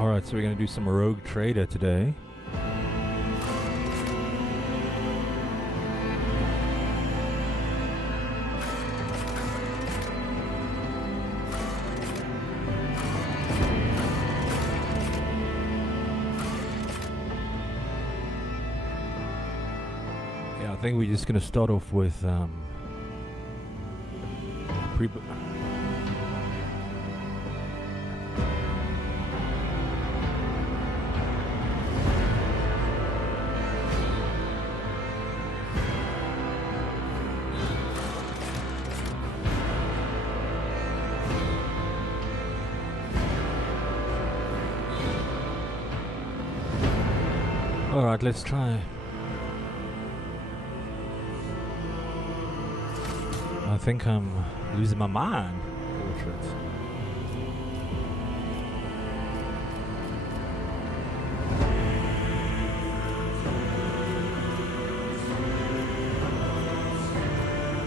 Alright, so we're going to do some Rogue Trader today. Yeah, I think we're just going to start off with Alright, let's try. I think I'm losing my mind. Portrait.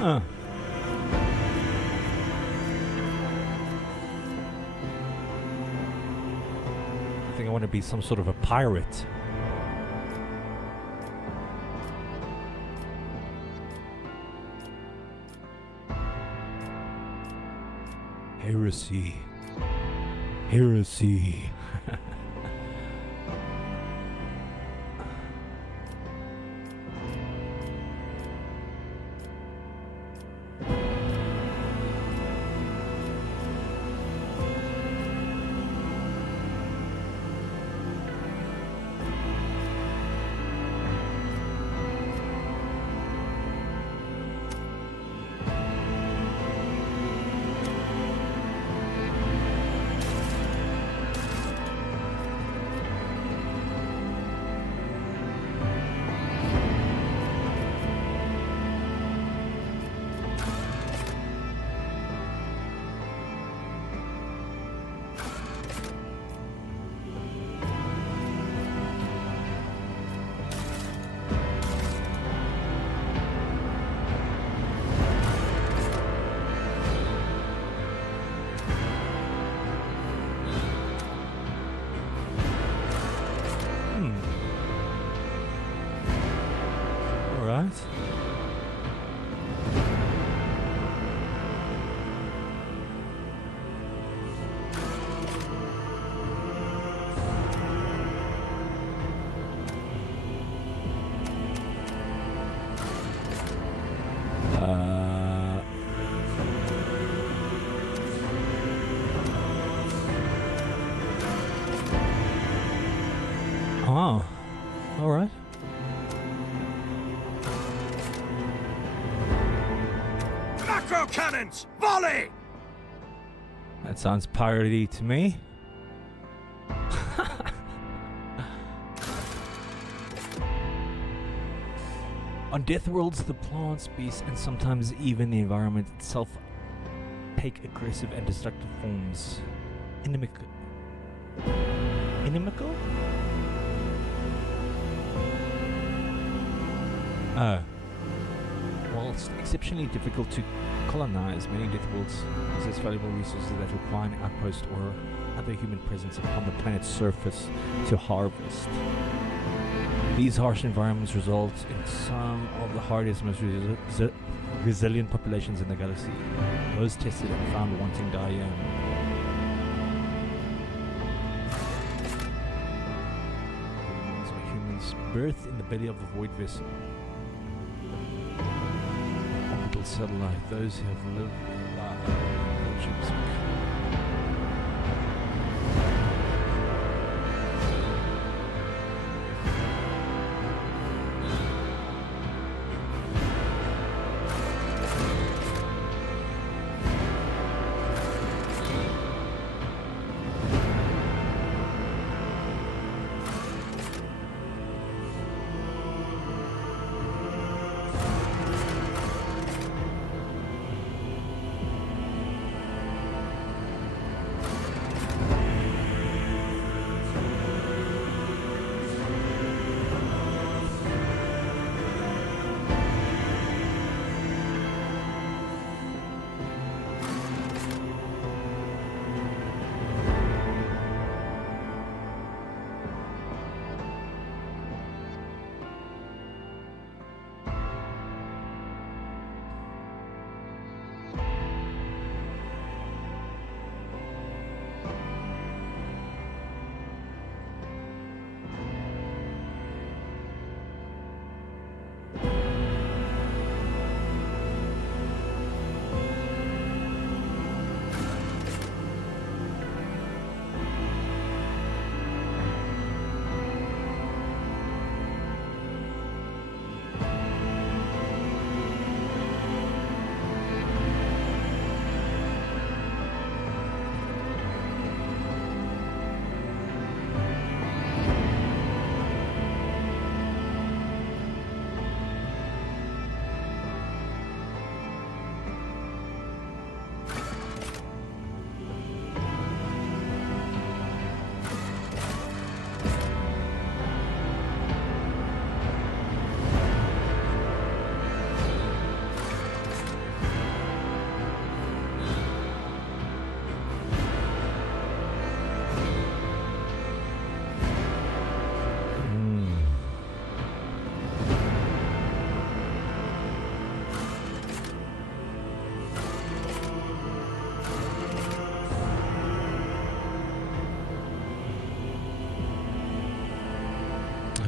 I think I want to be some sort of a pirate. Heresy. Heresy. Oh, all right. Macro cannons, volley! That sounds piratey to me. On Death Worlds, the plants, beasts, and sometimes even the environment itself take aggressive and destructive forms. Inimical? Whilst exceptionally difficult to colonize, many Death Worlds possess valuable resources that require an outpost or other human presence upon the planet's surface to harvest. These harsh environments result in some of the hardest, most resilient populations in the galaxy. Those tested and found wanting die young. Humans birthed in the belly of the void vessel. Orbital satellite. Those who have lived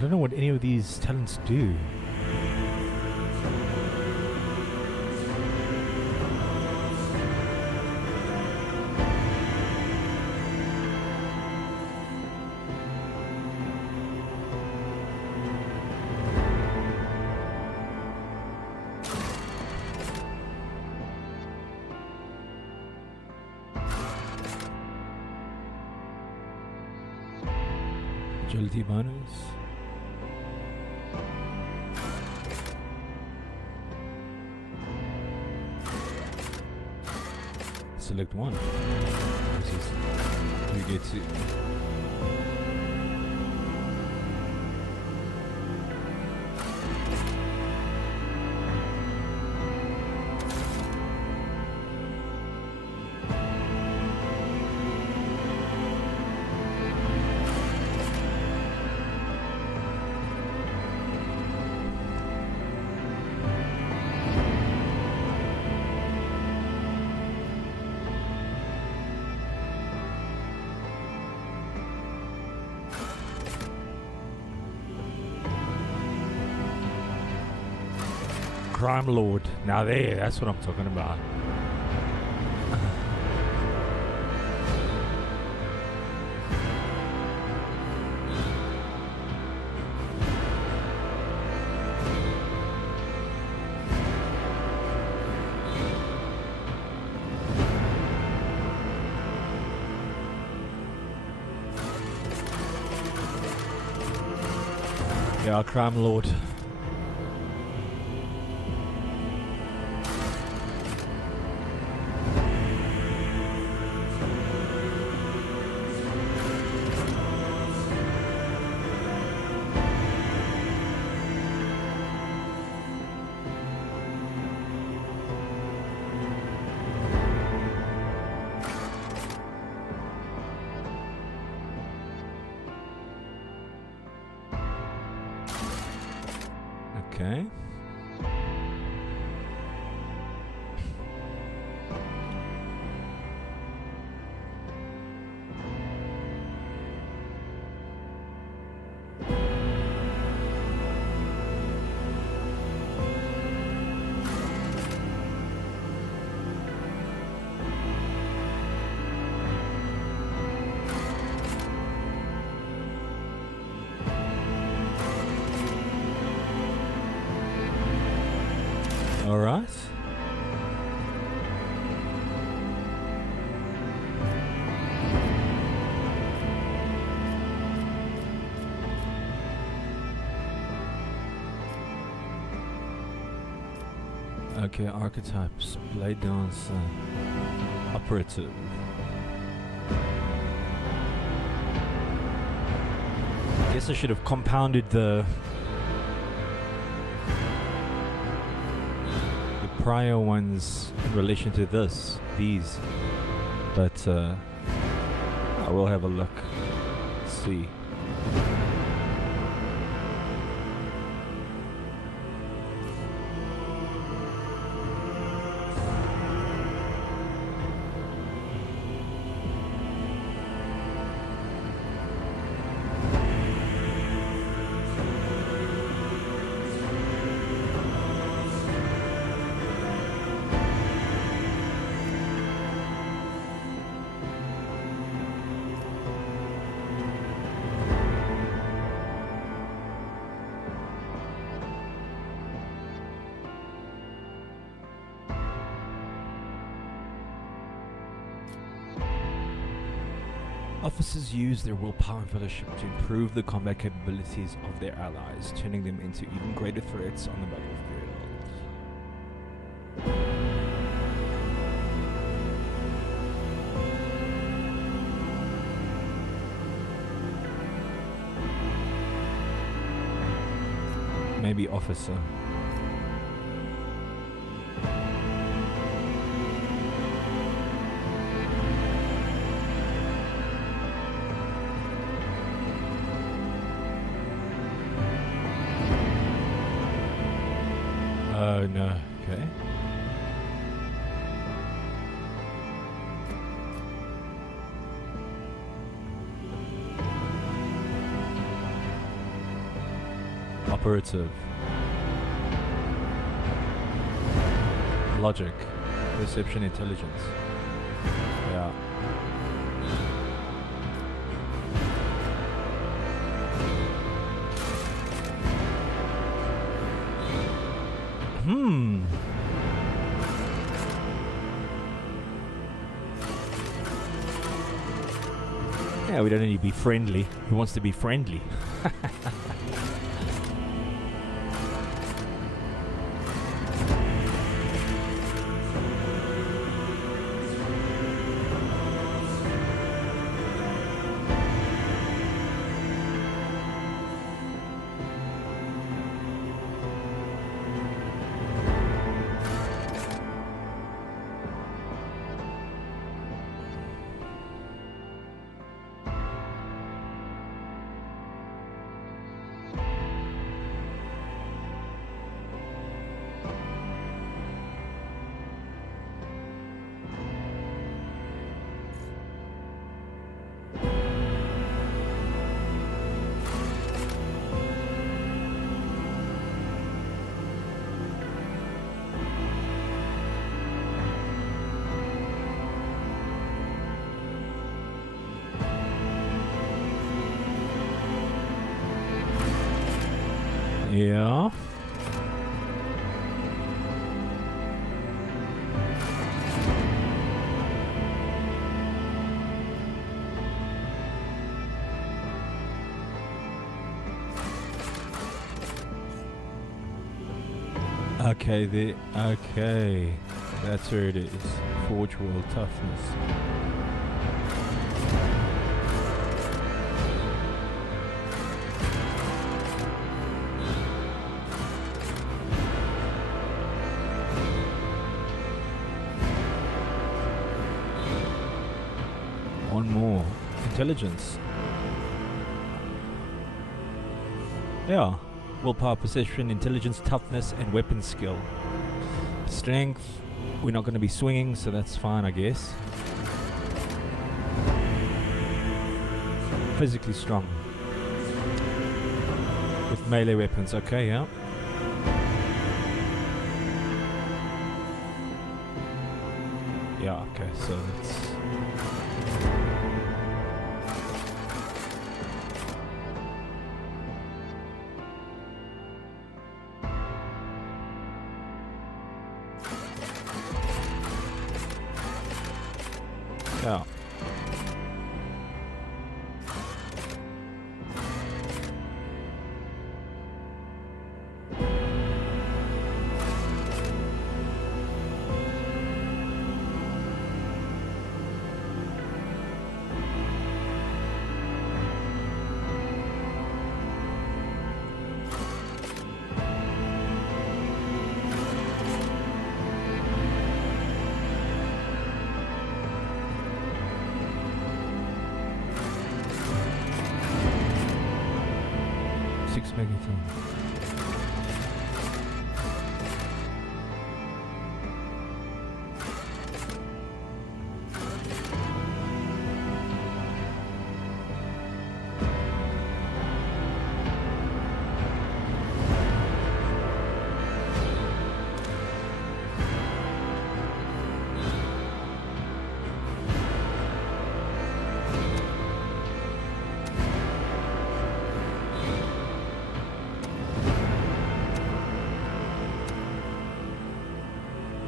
don't know what any of these talents do. Agility bonus. Select one. This is you get to. Crime Lord. Now that's what I'm talking about. Yeah, Crime Lord. Okay. All right. Okay, archetypes, blade dancer, operative. Guess I should have compounded the prior ones in relation to these, but I will have a look. Let's see. Officers use their willpower and fellowship to improve the combat capabilities of their allies, turning them into even greater threats on the battlefield. Maybe officer. Oh no, okay. cooperative, logic, perception, intelligence. Yeah. Yeah, we don't need to be friendly. Who wants to be friendly? Yeah. Okay, that's where it is. Forge World Toughness. One more. Intelligence. Yeah. Willpower, perception, intelligence, toughness, and weapon skill. Strength. We're not going to be swinging, so that's fine, I guess. Physically strong. With melee weapons. Okay, yeah. Yeah, okay, so it's... Yeah.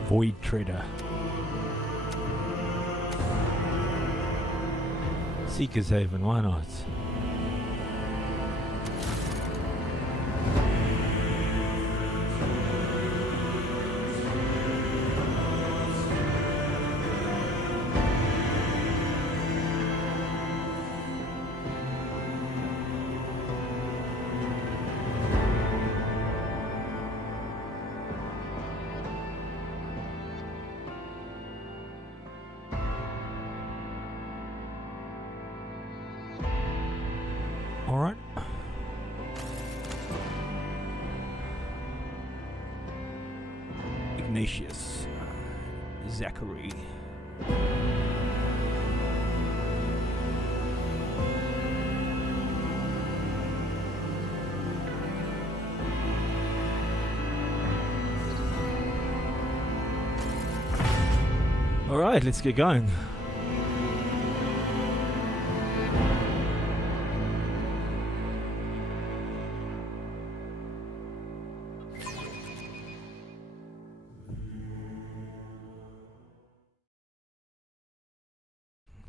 Void Trader. Seeker's Haven, why not? Alright. Ignatius. Zachary. Alright, let's get going.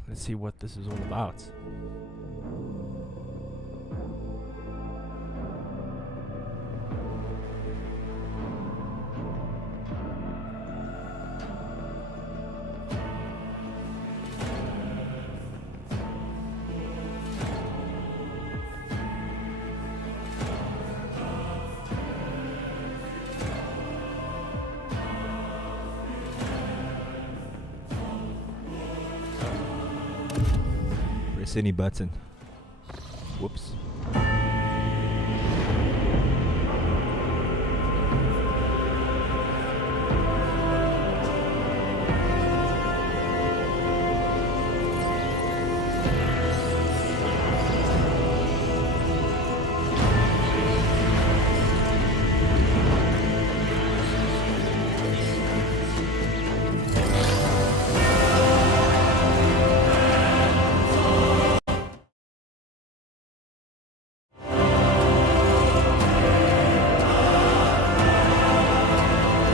Let's see what this is all about. Press any button. Whoops.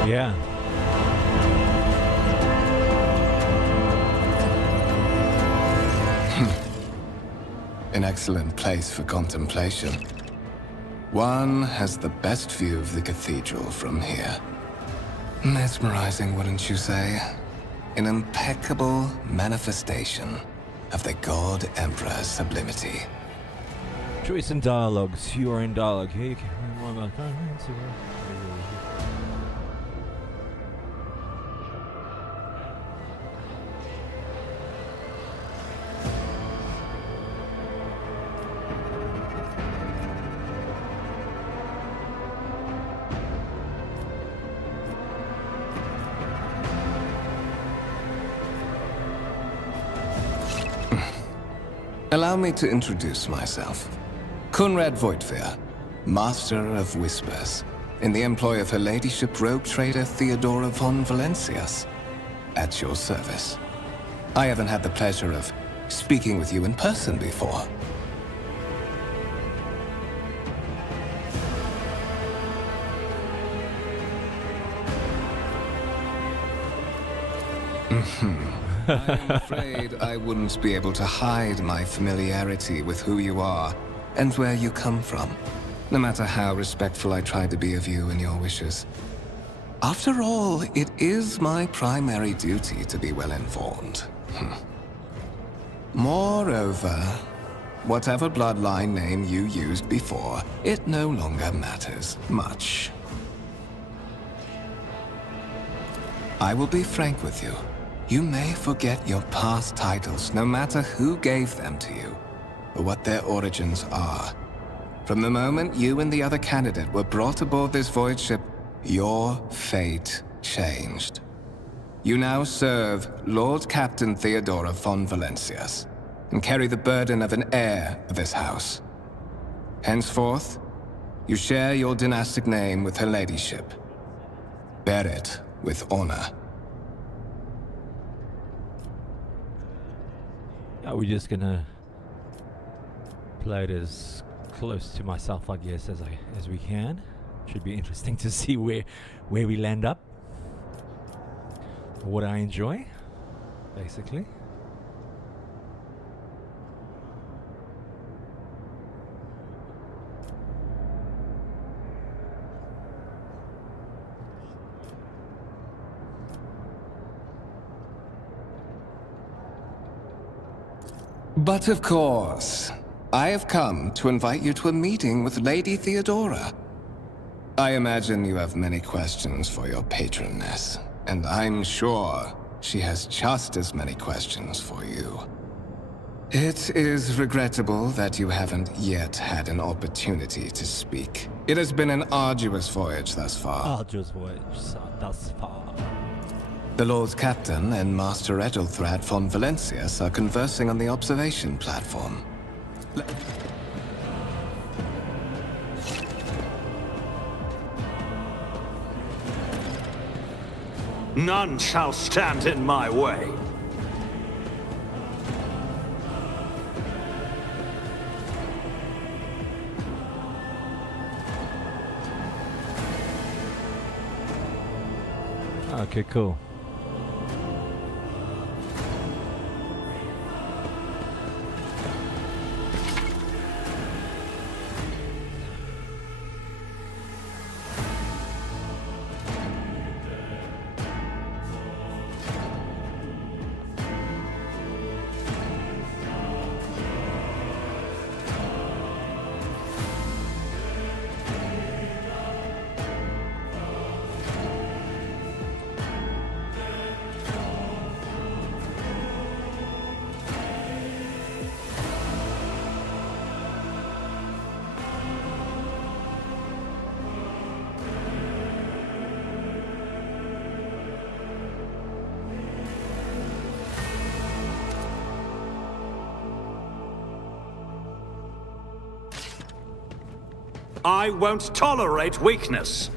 Yeah. An excellent place for contemplation. One has the best view of the cathedral from here. Mesmerizing, wouldn't you say? An impeccable manifestation of the God Emperor's sublimity. Choice and dialogues. You are in dialogue. Here you can. Allow me to introduce myself. Conrad Voigtveer, Master of Whispers, in the employ of Her Ladyship Rogue Trader Theodora von Valencias. At your service. I haven't had the pleasure of speaking with you in person before. I'm afraid I wouldn't be able to hide my familiarity with who you are and where you come from, no matter how respectful I try to be of you and your wishes. After all, it is my primary duty to be well informed. Moreover, whatever bloodline name you used before, it no longer matters much. I will be frank with you. You may forget your past titles, no matter who gave them to you, or what their origins are. From the moment you and the other candidate were brought aboard this void ship, your fate changed. You now serve Lord Captain Theodora von Valencias, and carry the burden of an heir of this house. Henceforth, you share your dynastic name with Her Ladyship. Bear it with honor. We're just gonna play it as close to myself, I guess, as we can. Should be interesting to see where we land up. What I enjoy, basically. But of course, I have come to invite you to a meeting with Lady Theodora. I imagine you have many questions for your patroness, and I'm sure she has just as many questions for you. It is regrettable that you haven't yet had an opportunity to speak. It has been an arduous voyage thus far. Arduous voyage thus far. The Lord Captain and Master Ethelthrad von Valencias are conversing on the observation platform. None shall stand in my way. Okay, cool. I won't tolerate weakness.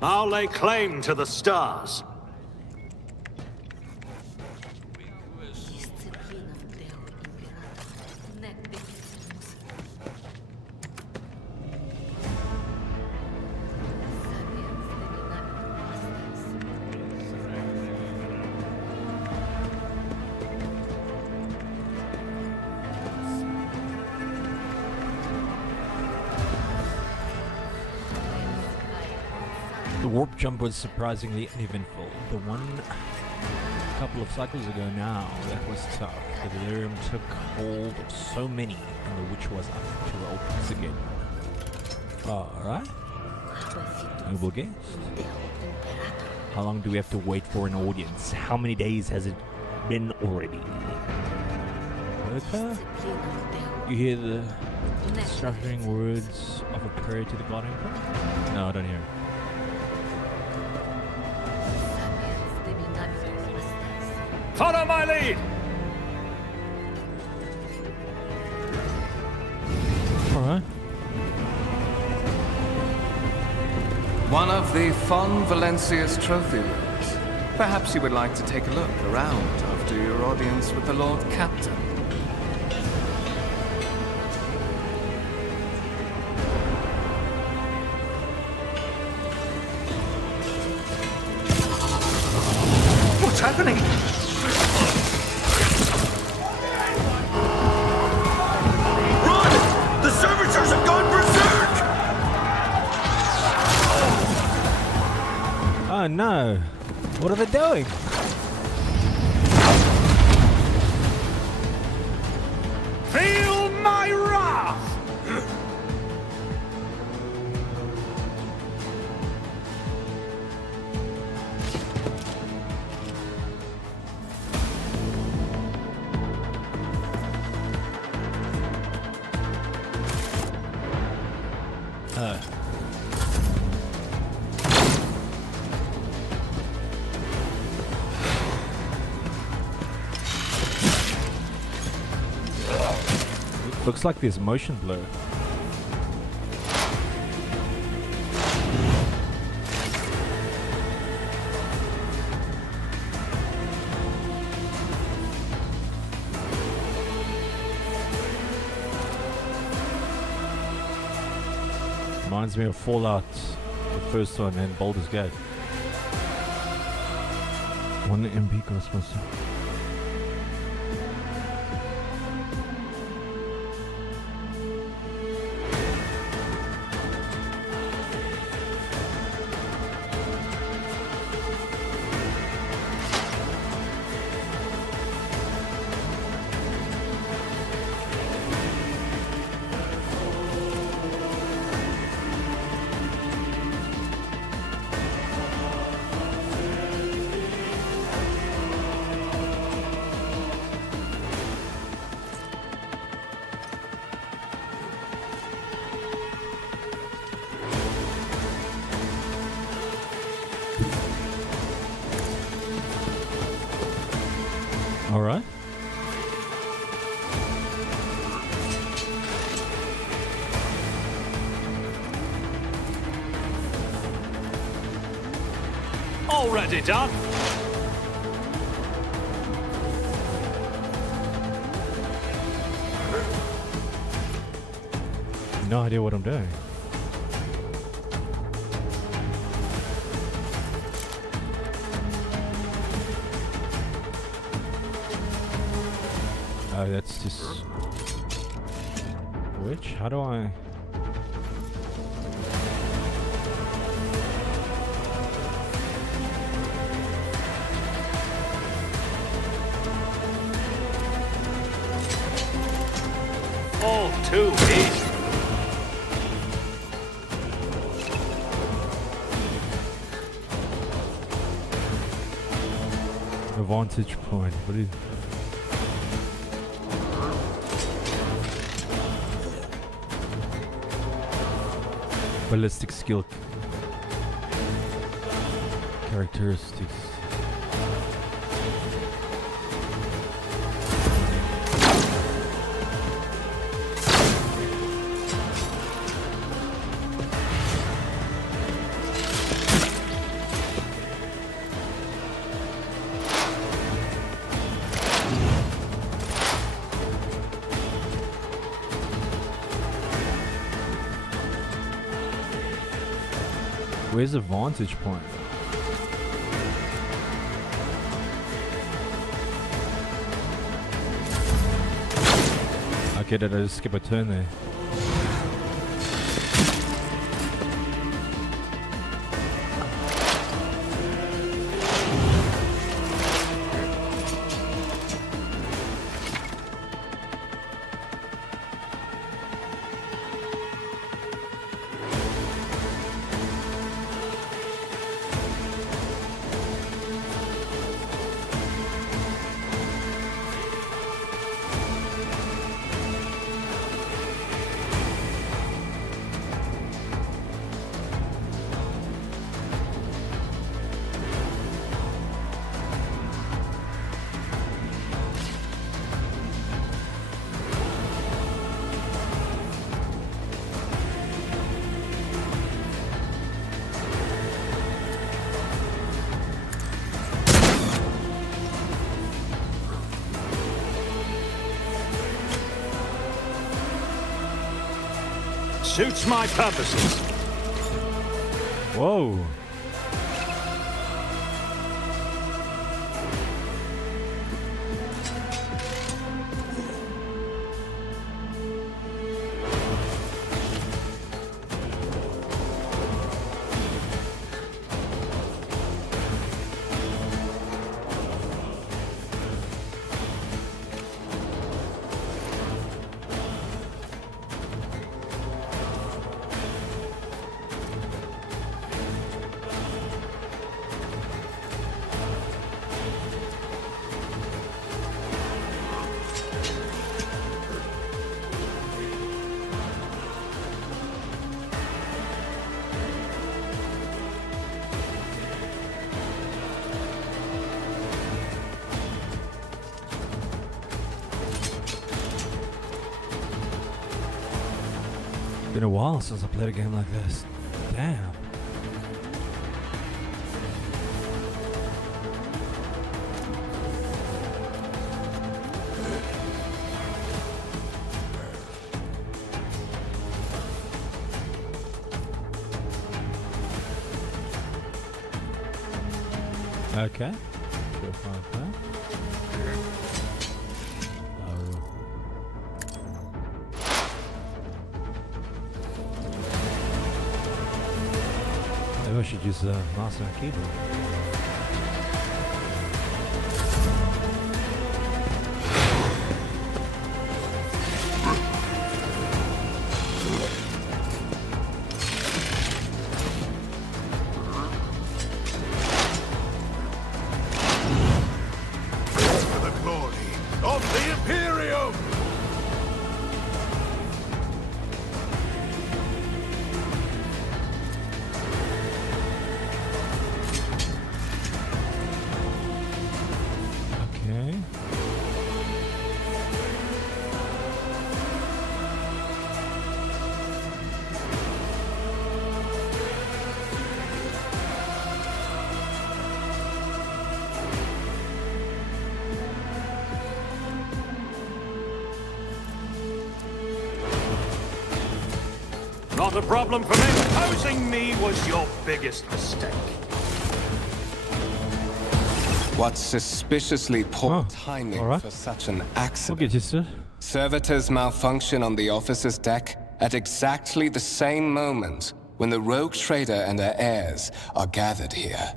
I'll lay claim to the stars. The warp jump was surprisingly uneventful. The one couple of cycles ago now, that was tough. The delirium took hold of so many, and the witch was up to roll once again. Alright. Noble guest. How long do we have to wait for an audience? How many days has it been already? Worker? You hear the structuring words of a prayer to the God Emperor? No, I don't hear it. Follow my lead! Alright. One of the Fon Valencia's trophy rooms. Perhaps you would like to take a look around after your audience with the Lord Captain. What's happening? Run! The servitors have gone berserk! Oh no! What are they doing? Feel my wrath! Looks like there's motion blur. Come Reminds me of Fallout, the first one, and Baldur's Gate. 1 MP Ghostbuster. All right. Already done. No idea what I'm doing. Oh, that's just... Which? How do I... All too easy. A vantage point. What is... Ballistic skill characteristics. Where's the vantage point? Okay, did I just skip a turn there? Suits my purposes. Whoa. Been a while since I played a game like this. Damn. Okay. Go find that. Maybe I should use the mouse and keyboard. For the glory of the Imperium! Okay. Not a problem for me. Opposing me was your biggest mistake. What suspiciously poor Oh, timing alright. for such an We'll accident. get used to it. Servitors malfunction on the officer's deck at exactly the same moment when the rogue trader and her heirs are gathered here.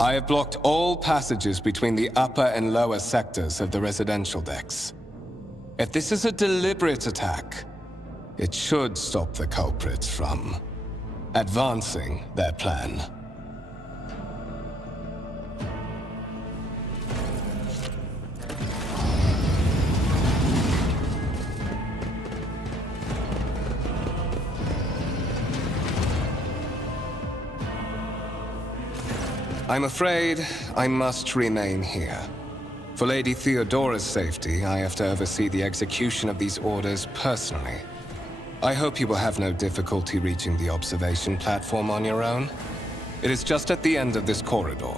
I have blocked all passages between the upper and lower sectors of the residential decks. If this is a deliberate attack, it should stop the culprits from advancing their plan. I'm afraid I must remain here. For Lady Theodora's safety, I have to oversee the execution of these orders personally. I hope you will have no difficulty reaching the observation platform on your own. It is just at the end of this corridor.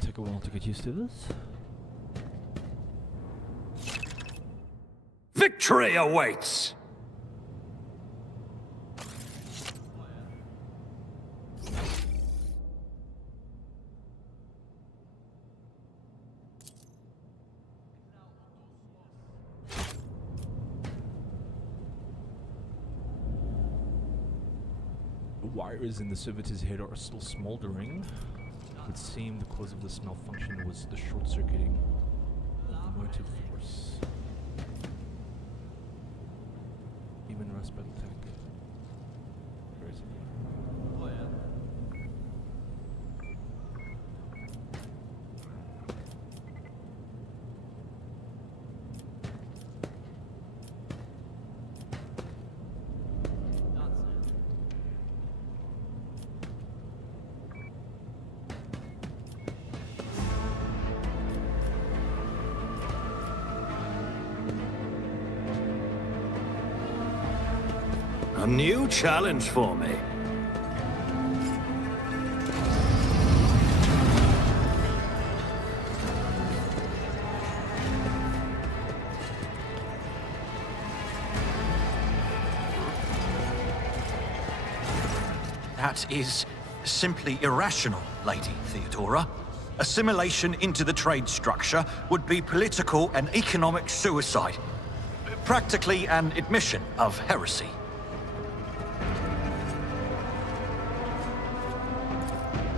Take a while to get used to this. Victory awaits! The wires in the servitor's head are still smoldering. It would seem the cause of this malfunction was the short-circuiting of the motive force. Human rust battle tank. Where is it? A new challenge for me. That is simply irrational, Lady Theodora. Assimilation into the trade structure would be political and economic suicide. Practically an admission of heresy.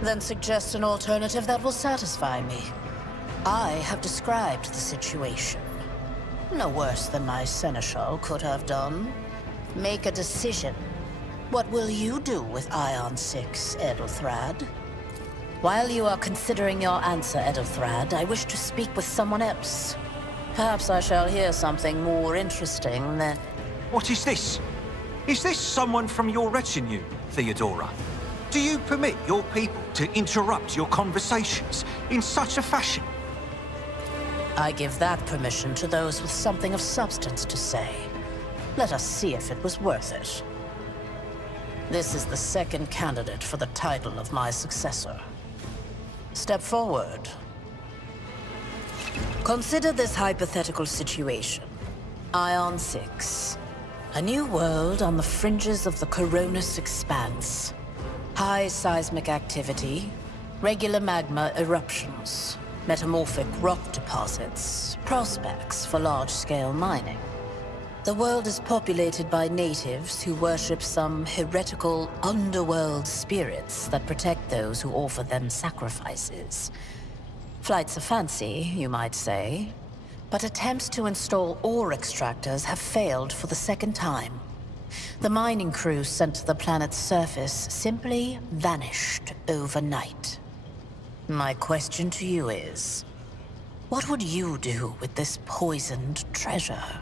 Then suggest an alternative that will satisfy me. I have described the situation. No worse than my seneschal could have done. Make a decision. What will you do with Ion 6, Edelthrad? While you are considering your answer, Edelthrad, I wish to speak with someone else. Perhaps I shall hear something more interesting than... What is this? Is this someone from your retinue, Theodora? Do you permit your people to interrupt your conversations in such a fashion? I give that permission to those with something of substance to say. Let us see if it was worth it. This is the second candidate for the title of my successor. Step forward. Consider this hypothetical situation. Ion 6. A new world on the fringes of the Coronis Expanse. High seismic activity, regular magma eruptions, metamorphic rock deposits, prospects for large-scale mining. The world is populated by natives who worship some heretical underworld spirits that protect those who offer them sacrifices. Flights of fancy, you might say, but attempts to install ore extractors have failed for the second time. The mining crew sent to the planet's surface simply vanished overnight. My question to you is, what would you do with this poisoned treasure?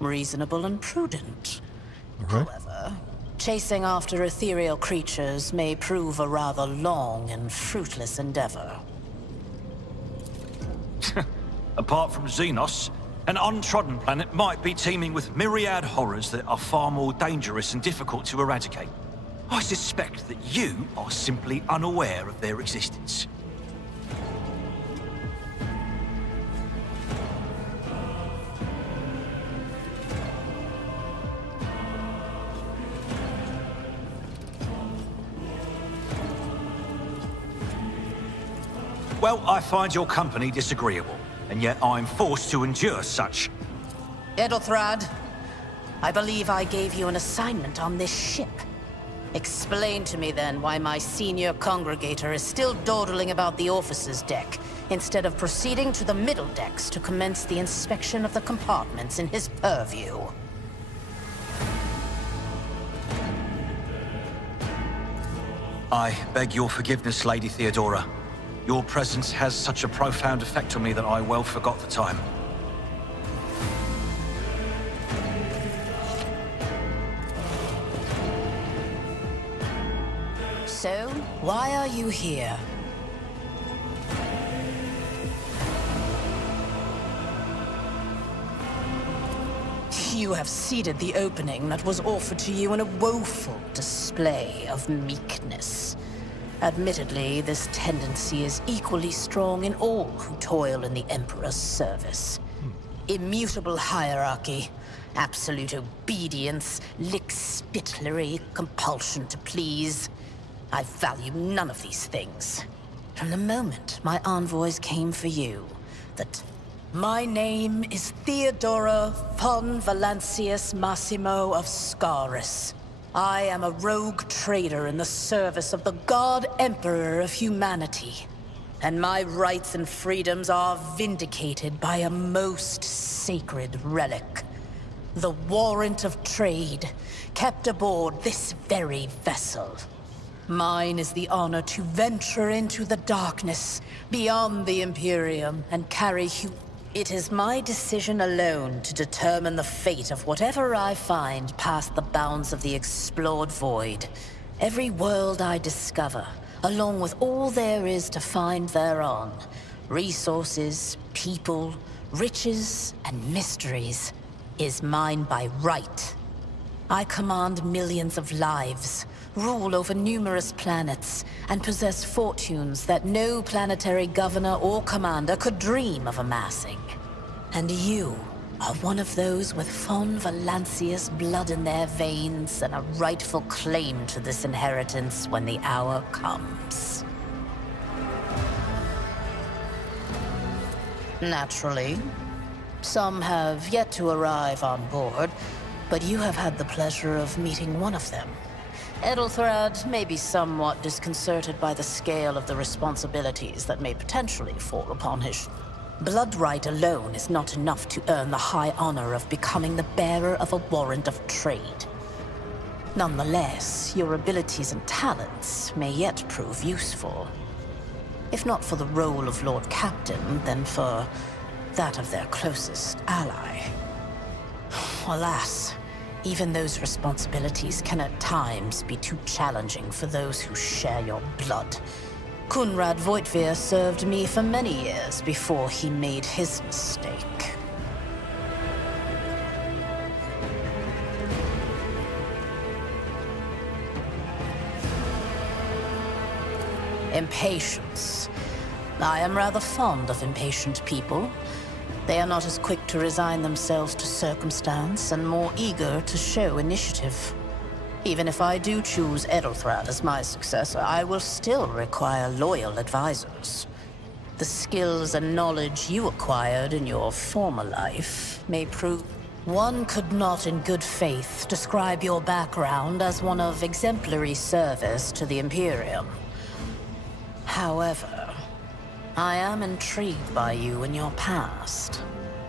Reasonable and prudent. However, chasing after ethereal creatures may prove a rather long and fruitless endeavor. Apart from Xenos, an untrodden planet might be teeming with myriad horrors that are far more dangerous and difficult to eradicate. I suspect that you are simply unaware of their existence. Well, I find your company disagreeable, and yet I'm forced to endure such. Edelthrad, I believe I gave you an assignment on this ship. Explain to me then why my senior congregator is still dawdling about the officer's deck, instead of proceeding to the middle decks to commence the inspection of the compartments in his purview. I beg your forgiveness, Lady Theodora. Your presence has such a profound effect on me that I well forgot the time. So, why are you here? You have ceded the opening that was offered to you in a woeful display of meekness. Admittedly, this tendency is equally strong in all who toil in the Emperor's service. Immutable hierarchy, absolute obedience, lickspittlery, compulsion to please. I value none of these things. From the moment my envoys came for you, that my name is Theodora von Valancius Massimo of Scaris. I am a rogue trader in the service of the God Emperor of humanity. And my rights and freedoms are vindicated by a most sacred relic. The warrant of trade, kept aboard this very vessel. Mine is the honor to venture into the darkness, beyond the Imperium, and carry It is my decision alone to determine the fate of whatever I find past the bounds of the explored void. Every world I discover, along with all there is to find thereon. Resources, people, riches, and mysteries is mine by right. I command millions of lives, rule over numerous planets, and possess fortunes that no planetary governor or commander could dream of amassing. And you are one of those with Von Valancius blood in their veins and a rightful claim to this inheritance when the hour comes. Naturally, some have yet to arrive on board, but you have had the pleasure of meeting one of them. Edelthrad may be somewhat disconcerted by the scale of the responsibilities that may potentially fall upon his blood right alone is not enough to earn the high honor of becoming the bearer of a warrant of trade. Nonetheless, your abilities and talents may yet prove useful. If not for the role of Lord Captain, then for that of their closest ally. Alas, even those responsibilities can at times be too challenging for those who share your blood. Kunrad Voitvir served me for many years before he made his mistake. Impatience. I am rather fond of impatient people. They are not as quick to resign themselves to circumstance and more eager to show initiative. Even if I do choose Edelthrad as my successor, I will still require loyal advisors. The skills and knowledge you acquired in your former life may prove... One could not in good faith describe your background as one of exemplary service to the Imperium. However, I am intrigued by you and your past.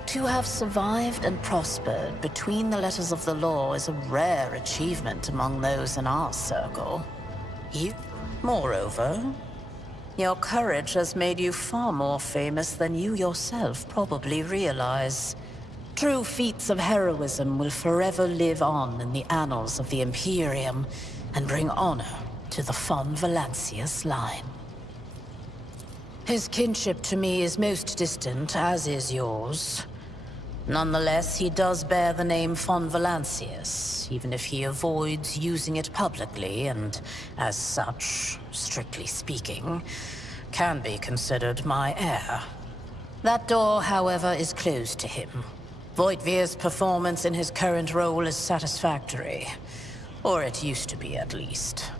To have survived and prospered between the letters of the law is a rare achievement among those in our circle. Moreover, your courage has made you far more famous than you yourself probably realize. True feats of heroism will forever live on in the annals of the Imperium and bring honor to the Von Valancius line. His kinship to me is most distant, as is yours. Nonetheless, he does bear the name Von Valancius, even if he avoids using it publicly, and as such, strictly speaking, can be considered my heir. That door, however, is closed to him. Voitvir's performance in his current role is satisfactory. Or it used to be, at least.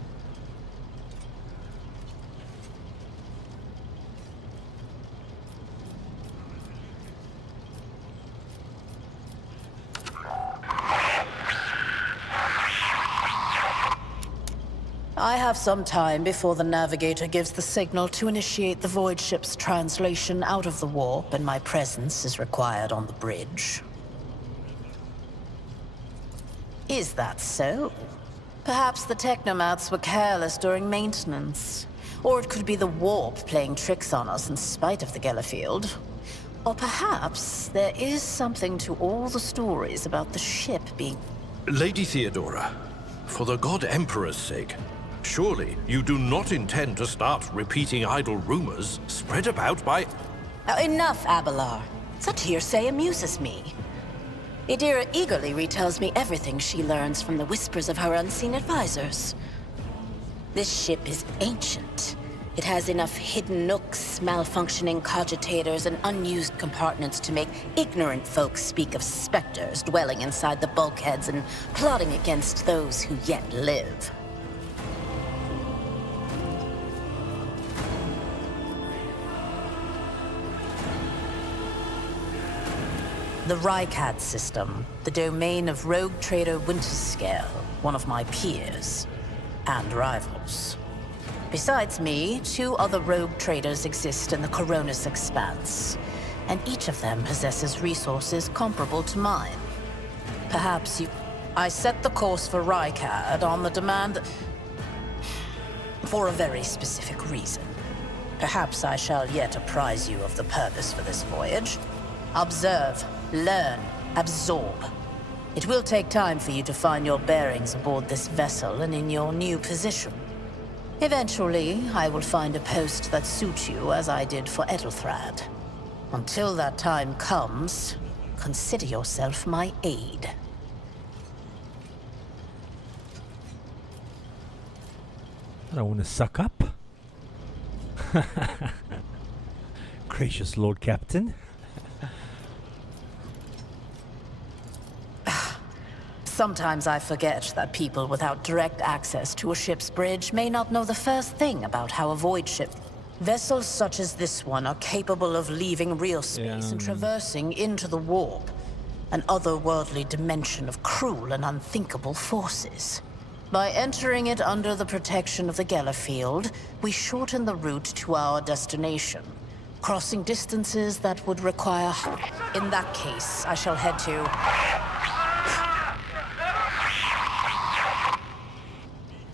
I have some time before the navigator gives the signal to initiate the void ship's translation out of the warp, and my presence is required on the bridge. Is that so? Perhaps the technomats were careless during maintenance. Or it could be the warp playing tricks on us in spite of the Gellerfield. Or perhaps there is something to all the stories about the ship being... Lady Theodora, for the God Emperor's sake, surely you do not intend to start repeating idle rumors spread about by... Enough, Abelard. Such hearsay amuses me. Idira eagerly retells me everything she learns from the whispers of her unseen advisors. This ship is ancient. It has enough hidden nooks, malfunctioning cogitators, and unused compartments to make ignorant folks speak of specters dwelling inside the bulkheads and plotting against those who yet live. The Rykad system, the domain of rogue trader Winterscale, one of my peers, and rivals. Besides me, 2 other rogue traders exist in the Coronis Expanse, and each of them possesses resources comparable to mine. Perhaps you... I set the course for Rykad on the demand... for a very specific reason. Perhaps I shall yet apprise you of the purpose for this voyage. Observe, learn, absorb. It will take time for you to find your bearings aboard this vessel and in your new position. Eventually, I will find a post that suits you as I did for Ethelthrad. Until that time comes, consider yourself my aide. I don't want to suck up. Gracious Lord Captain. Sometimes I forget that people without direct access to a ship's bridge may not know the first thing about how a void ship... Vessels such as this one are capable of leaving real space and traversing into the warp, an otherworldly dimension of cruel and unthinkable forces. By entering it under the protection of the Gellerfield, we shorten the route to our destination, crossing distances that would require... In that case, I shall head to...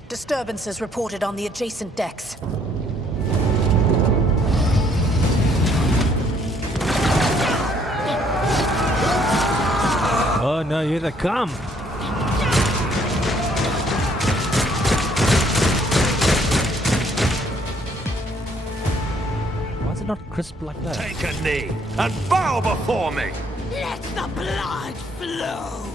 Disturbances reported on the adjacent decks. Oh no, here they come! Why is it not crisp like that? Take a knee and bow before me! Let the blood flow!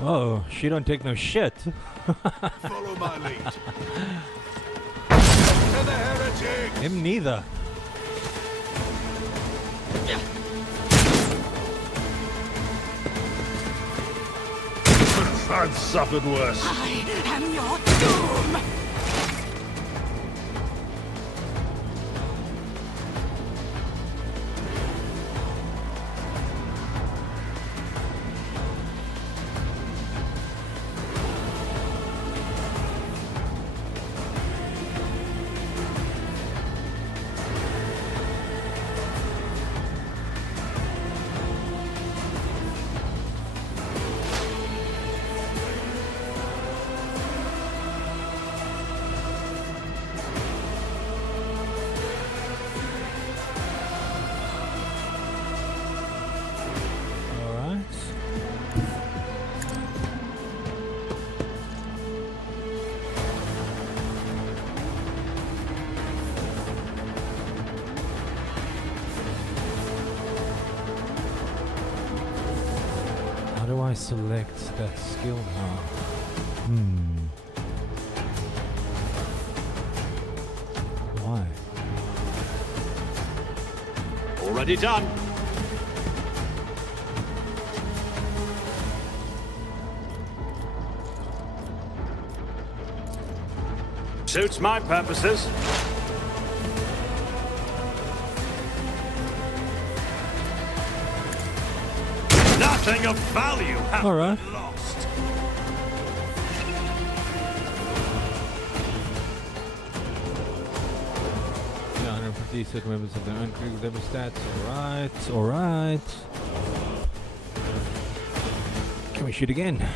Oh, she don't take no shit. Follow my lead. To the heretic! Him neither. I've suffered worse. I am your doom! How do I select that skill now? Why? Already done. Suits my purposes. Nothing of value has All right. been lost. Yeah, 150 certain members of the uncreated level stats. Alright, alright. Can we shoot again?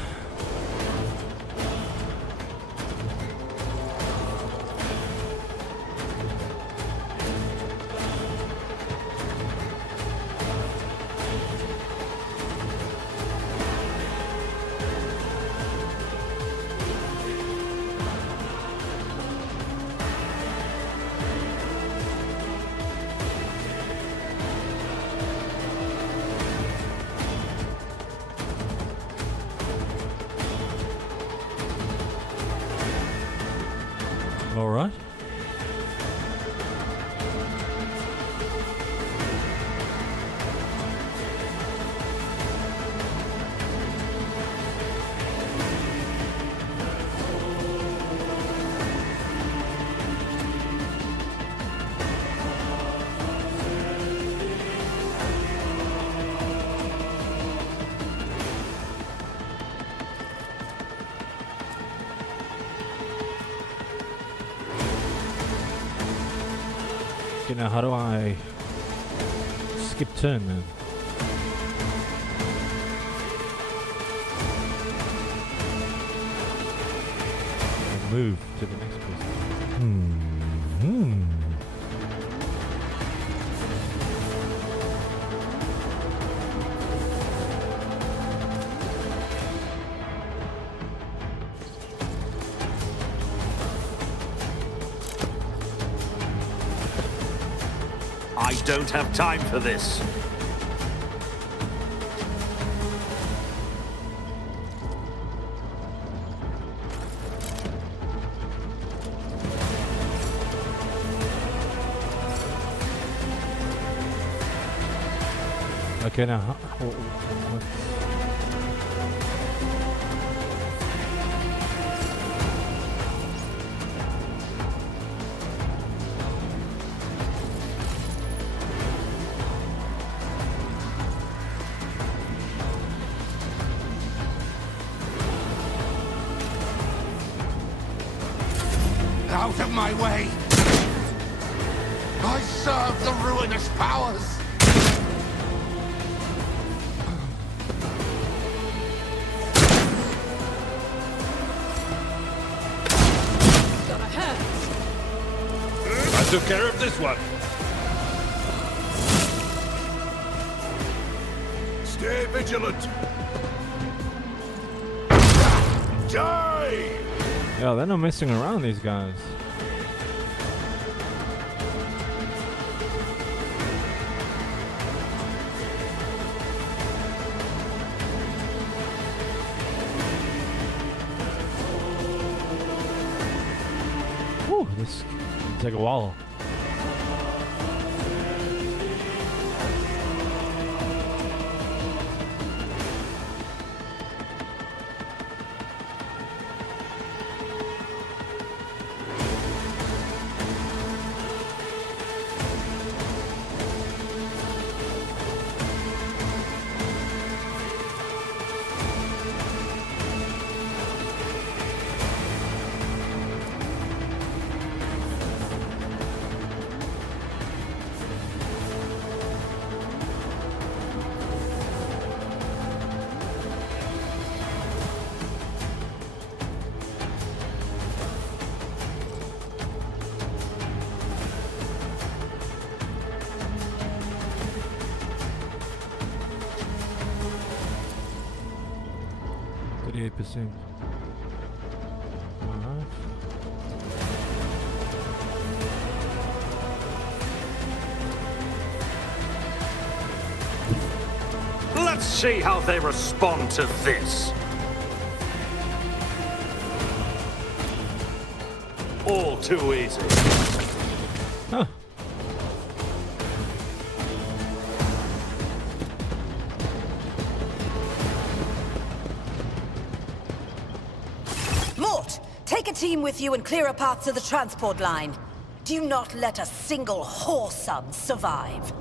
Alright. Okay, now how do I skip turn then? Or move to the next person. I don't have time for this. Okay, now Out of my way! I serve the ruinous powers! I took care of this one. Stay vigilant. Die! yeah, they're not messing around, these guys. Whew, this can take a while. %. Alright. Let's see how they respond to this. All too easy. Huh. Take a team with you and clear a path to the transport line. Do not let a single whoreson survive.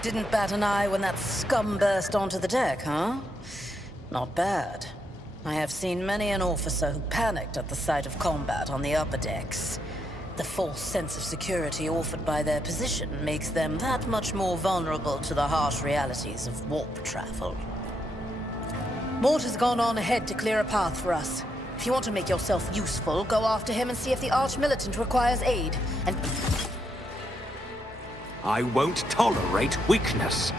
Didn't bat an eye when that scum burst onto the deck, huh? Not bad. I have seen many an officer who panicked at the sight of combat on the upper decks. The false sense of security offered by their position makes them that much more vulnerable to the harsh realities of warp travel. Mort has gone on ahead to clear a path for us. If you want to make yourself useful, go after him and see if the Arch-Militant requires aid. And I won't tolerate weakness.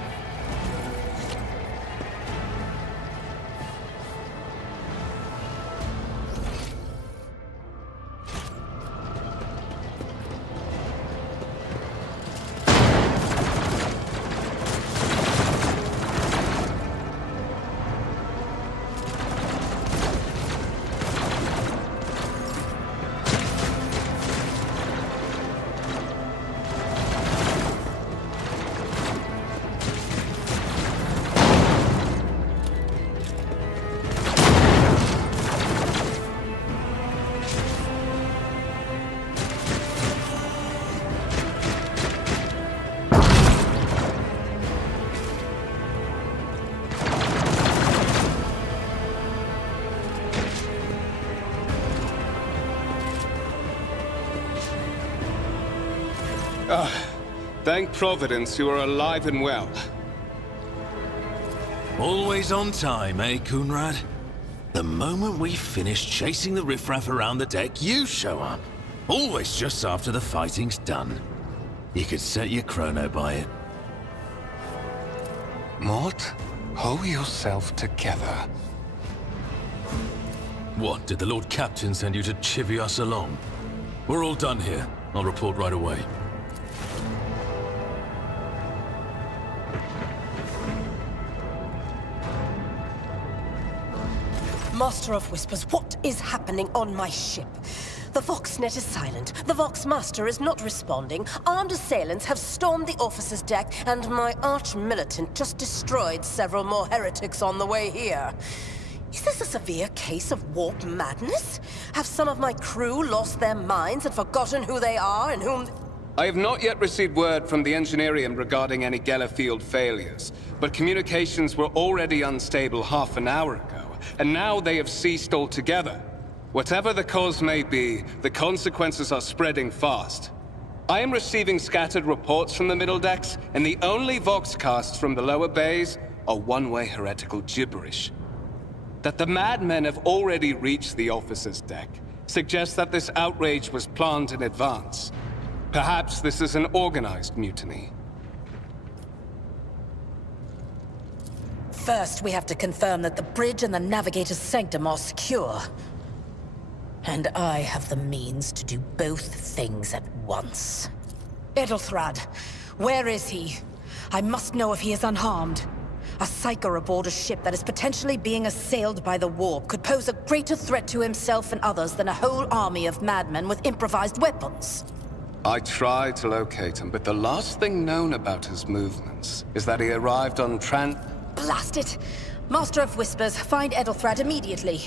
Thank Providence you are alive and well. Always on time, eh, Kunrad? The moment we finish chasing the riffraff around the deck, you show up. Always just after the fighting's done. You could set your chrono by it. Mort, hold yourself together. What, did the Lord Captain send you to chivvy us along? We're all done here. I'll report right away. Master of Whispers, what is happening on my ship? The Voxnet is silent. The Voxmaster is not responding. Armed assailants have stormed the officer's deck, and my arch-militant just destroyed several more heretics on the way here. Is this a severe case of warp madness? Have some of my crew lost their minds and forgotten who they are and whom... I have not yet received word from the Engineerium regarding any Gellerfield failures, but communications were already unstable half an hour ago, and now they have ceased altogether. Whatever the cause may be, the consequences are spreading fast. I am receiving scattered reports from the middle decks, and the only Voxcasts from the lower bays are one-way heretical gibberish. That the madmen have already reached the officer's deck suggests that this outrage was planned in advance. Perhaps this is an organized mutiny. First, we have to confirm that the bridge and the Navigator's Sanctum are secure. And I have the means to do both things at once. Edelthrad, where is he? I must know if he is unharmed. A psyker aboard a ship that is potentially being assailed by the warp could pose a greater threat to himself and others than a whole army of madmen with improvised weapons. I tried to locate him, but the last thing known about his movements is that he arrived on Rant. Blast it! Master of Whispers, find Edelthrad immediately.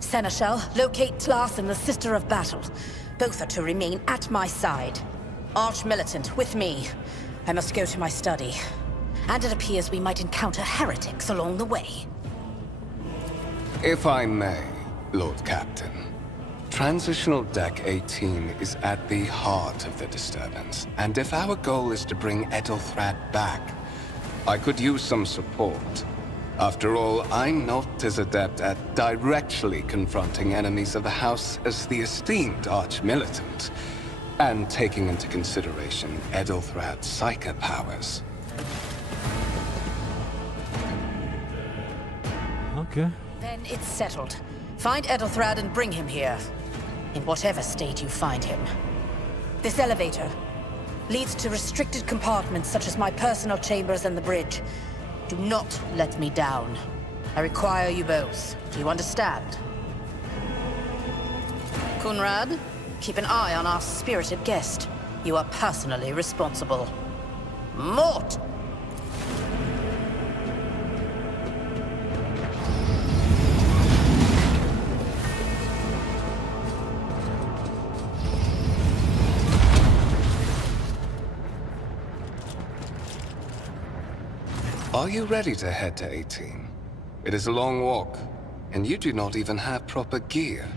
Seneschal, locate Tlas and the Sister of Battle. Both are to remain at my side. Arch-militant, with me. I must go to my study. And it appears we might encounter heretics along the way. If I may, Lord Captain. Transitional Deck 18 is at the heart of the disturbance, and if our goal is to bring Edelthrad back, I could use some support. After all, I'm not as adept at directly confronting enemies of the House as the esteemed Arch-Militant, and taking into consideration Edelthrad's psyker powers. Okay. Then it's settled. Find Edelthrad and bring him here. In whatever state you find him. This elevator leads to restricted compartments such as my personal chambers and the bridge. Do not let me down. I require you both. Do you understand? Kunrad, keep an eye on our spirited guest. You are personally responsible. Mort! Are you ready to head to 18? It is a long walk, and you do not even have proper gear.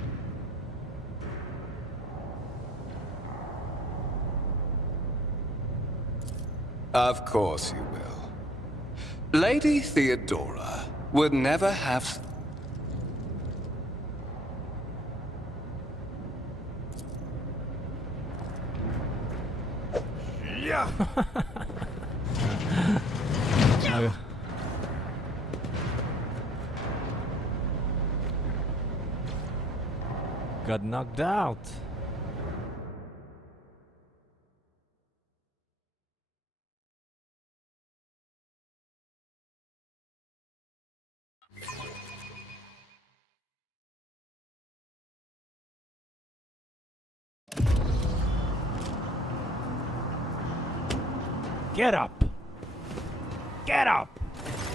Of course you will. Lady Theodora would never have... Yeah. Okay. Got knocked out. Get up! Get up!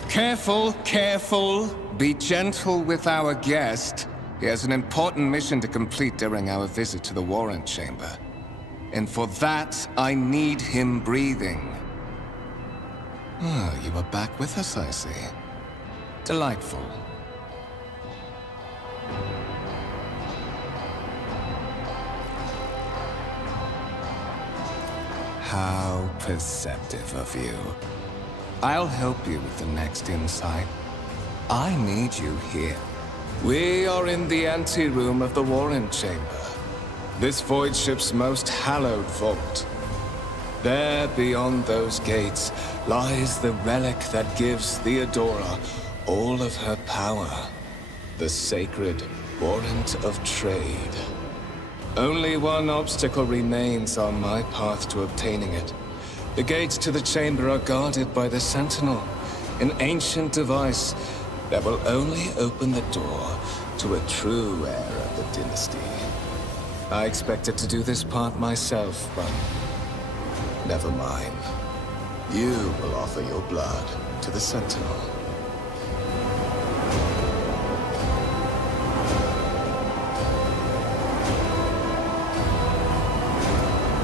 Careful, careful. Be gentle with our guest. He has an important mission to complete during our visit to the Warrant Chamber. And for that, I need him breathing. Ah, you are back with us, I see. Delightful. How perceptive of you. I'll help you with the next insight. I need you here. We are in the anteroom of the Warrant Chamber. This void ship's most hallowed vault. There, beyond those gates, lies the relic that gives Theodora all of her power. The sacred Warrant of Trade. Only one obstacle remains on my path to obtaining it. The gates to the chamber are guarded by the Sentinel, an ancient device that will only open the door to a true heir of the dynasty. I expected to do this part myself, but never mind. You will offer your blood to the Sentinel.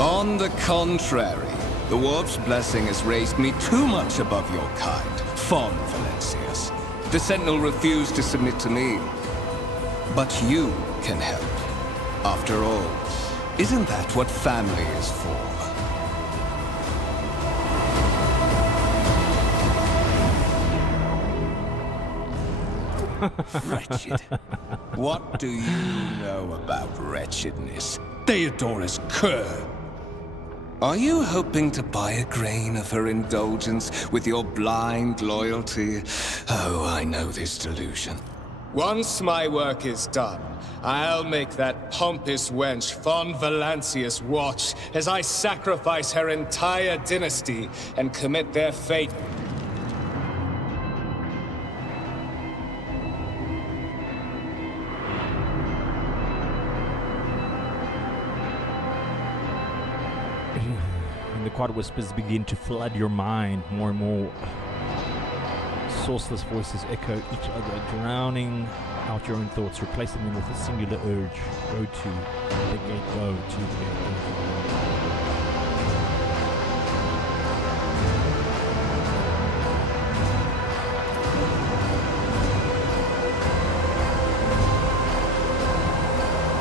On the contrary, the Warp's blessing has raised me too much above your kind, fond Valencius. The Sentinel refused to submit to me. But you can help. After all, isn't that what family is for? Wretched. What do you know about wretchedness? Theodora's cur. Are you hoping to buy a grain of her indulgence with your blind loyalty? Oh, I know this delusion. Once my work is done, I'll make that pompous wench Von Valancius watch as I sacrifice her entire dynasty and commit their fate. And the quiet whispers begin to flood your mind more and more. Sourceless voices echo each other, drowning out your own thoughts, replacing them with a singular urge. Go to the gate, go to the gate.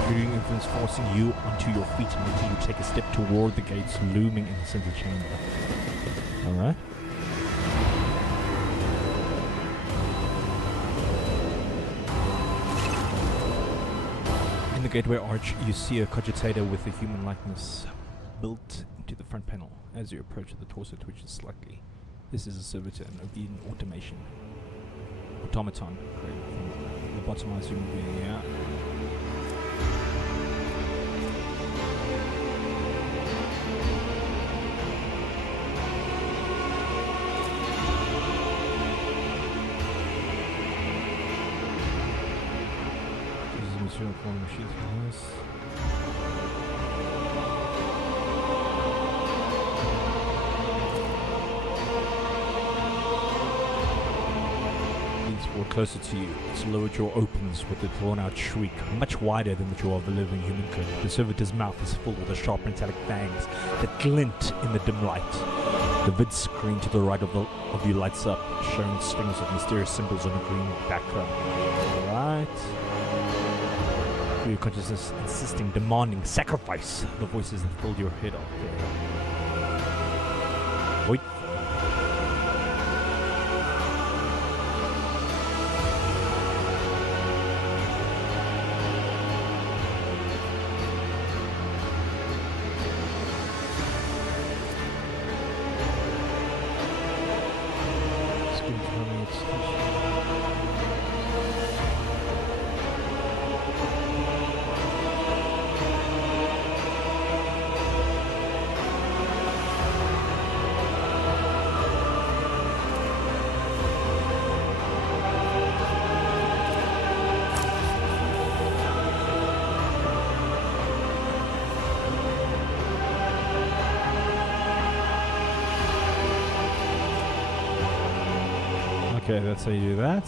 Feeling influence forcing you onto your feet and making you take a step toward the gates looming in the center chamber. Alright. In the gateway arch, you see a cogitator with a human likeness built into the front panel. As you approach, the torso twitches slightly. This is a servitor, an obedient automaton. Great. Lobotomized human being, yeah. Machines for this. Leans forward closer to you. Its lower jaw opens with a drawn-out shriek, much wider than the jaw of a living human could. The servitor's mouth is full of the sharp metallic fangs that glint in the dim light. The vid screen to the right of you lights up, showing strings of mysterious symbols on a green background. Alright. Your consciousness insisting, demanding, sacrifice the voices that filled your head up there. Wait. Okay, that's how you do that.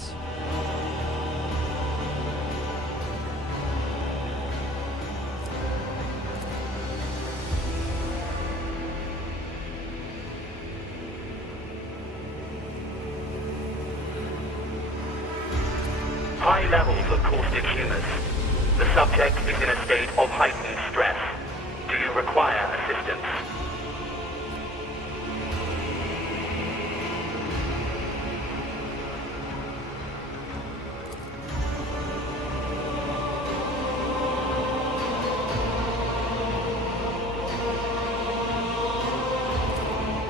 High levels of caustic humus. The subject is in a state of heightened stress. Do you require assistance?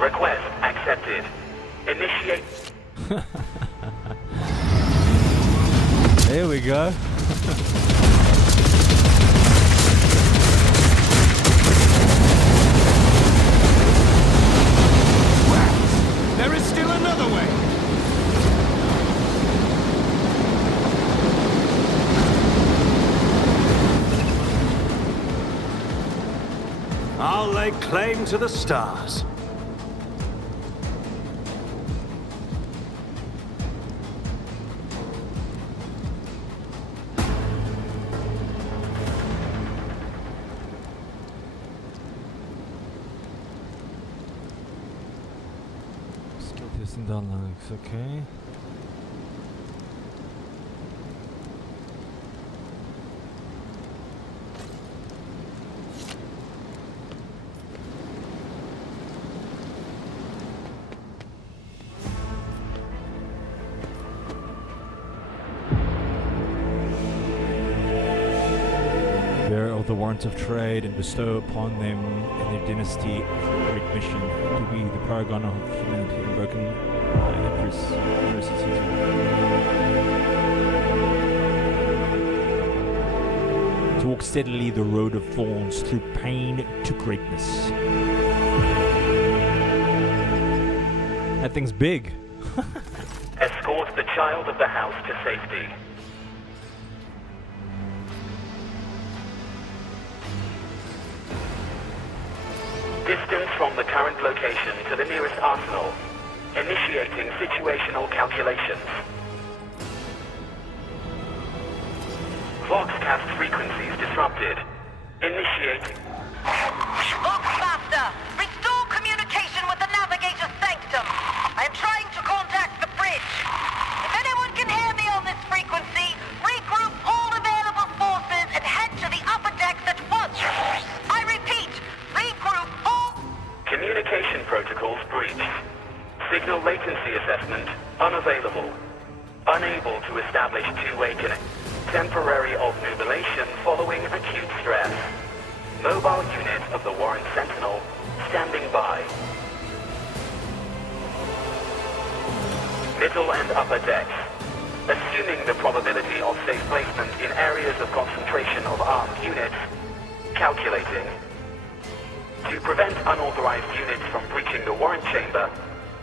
Request accepted. Initiate. There we go. There is still another way. I'll lay claim to the stars. Skill testing dialogues, okay. Bear of the warrants of trade and bestow upon them and their dynasty a great mission to be the paragon of humanity and broken by Empress to walk steadily the road of thorns through pain to greatness. That thing's big. Escort the child of the house to safety. Distance from the current location to the nearest arsenal. Initiating situational calculations. Voxcast frequencies disrupted. Initiating. Voxmaster, restore communication with the navigator's sanctum. I am trying to contact the bridge. If anyone can hear me on this frequency, regroup all available forces and head to the upper decks at once. I repeat, regroup all... Communication protocols breached. Signal latency assessment unavailable. Unable to establish two-way connect. Temporary obnubilation following acute stress. Mobile unit of the Warren Sentinel standing by. Middle and upper decks. Assuming the probability of safe placement in areas of concentration of armed units. Calculating. To prevent unauthorized units from breaching the warrant chamber,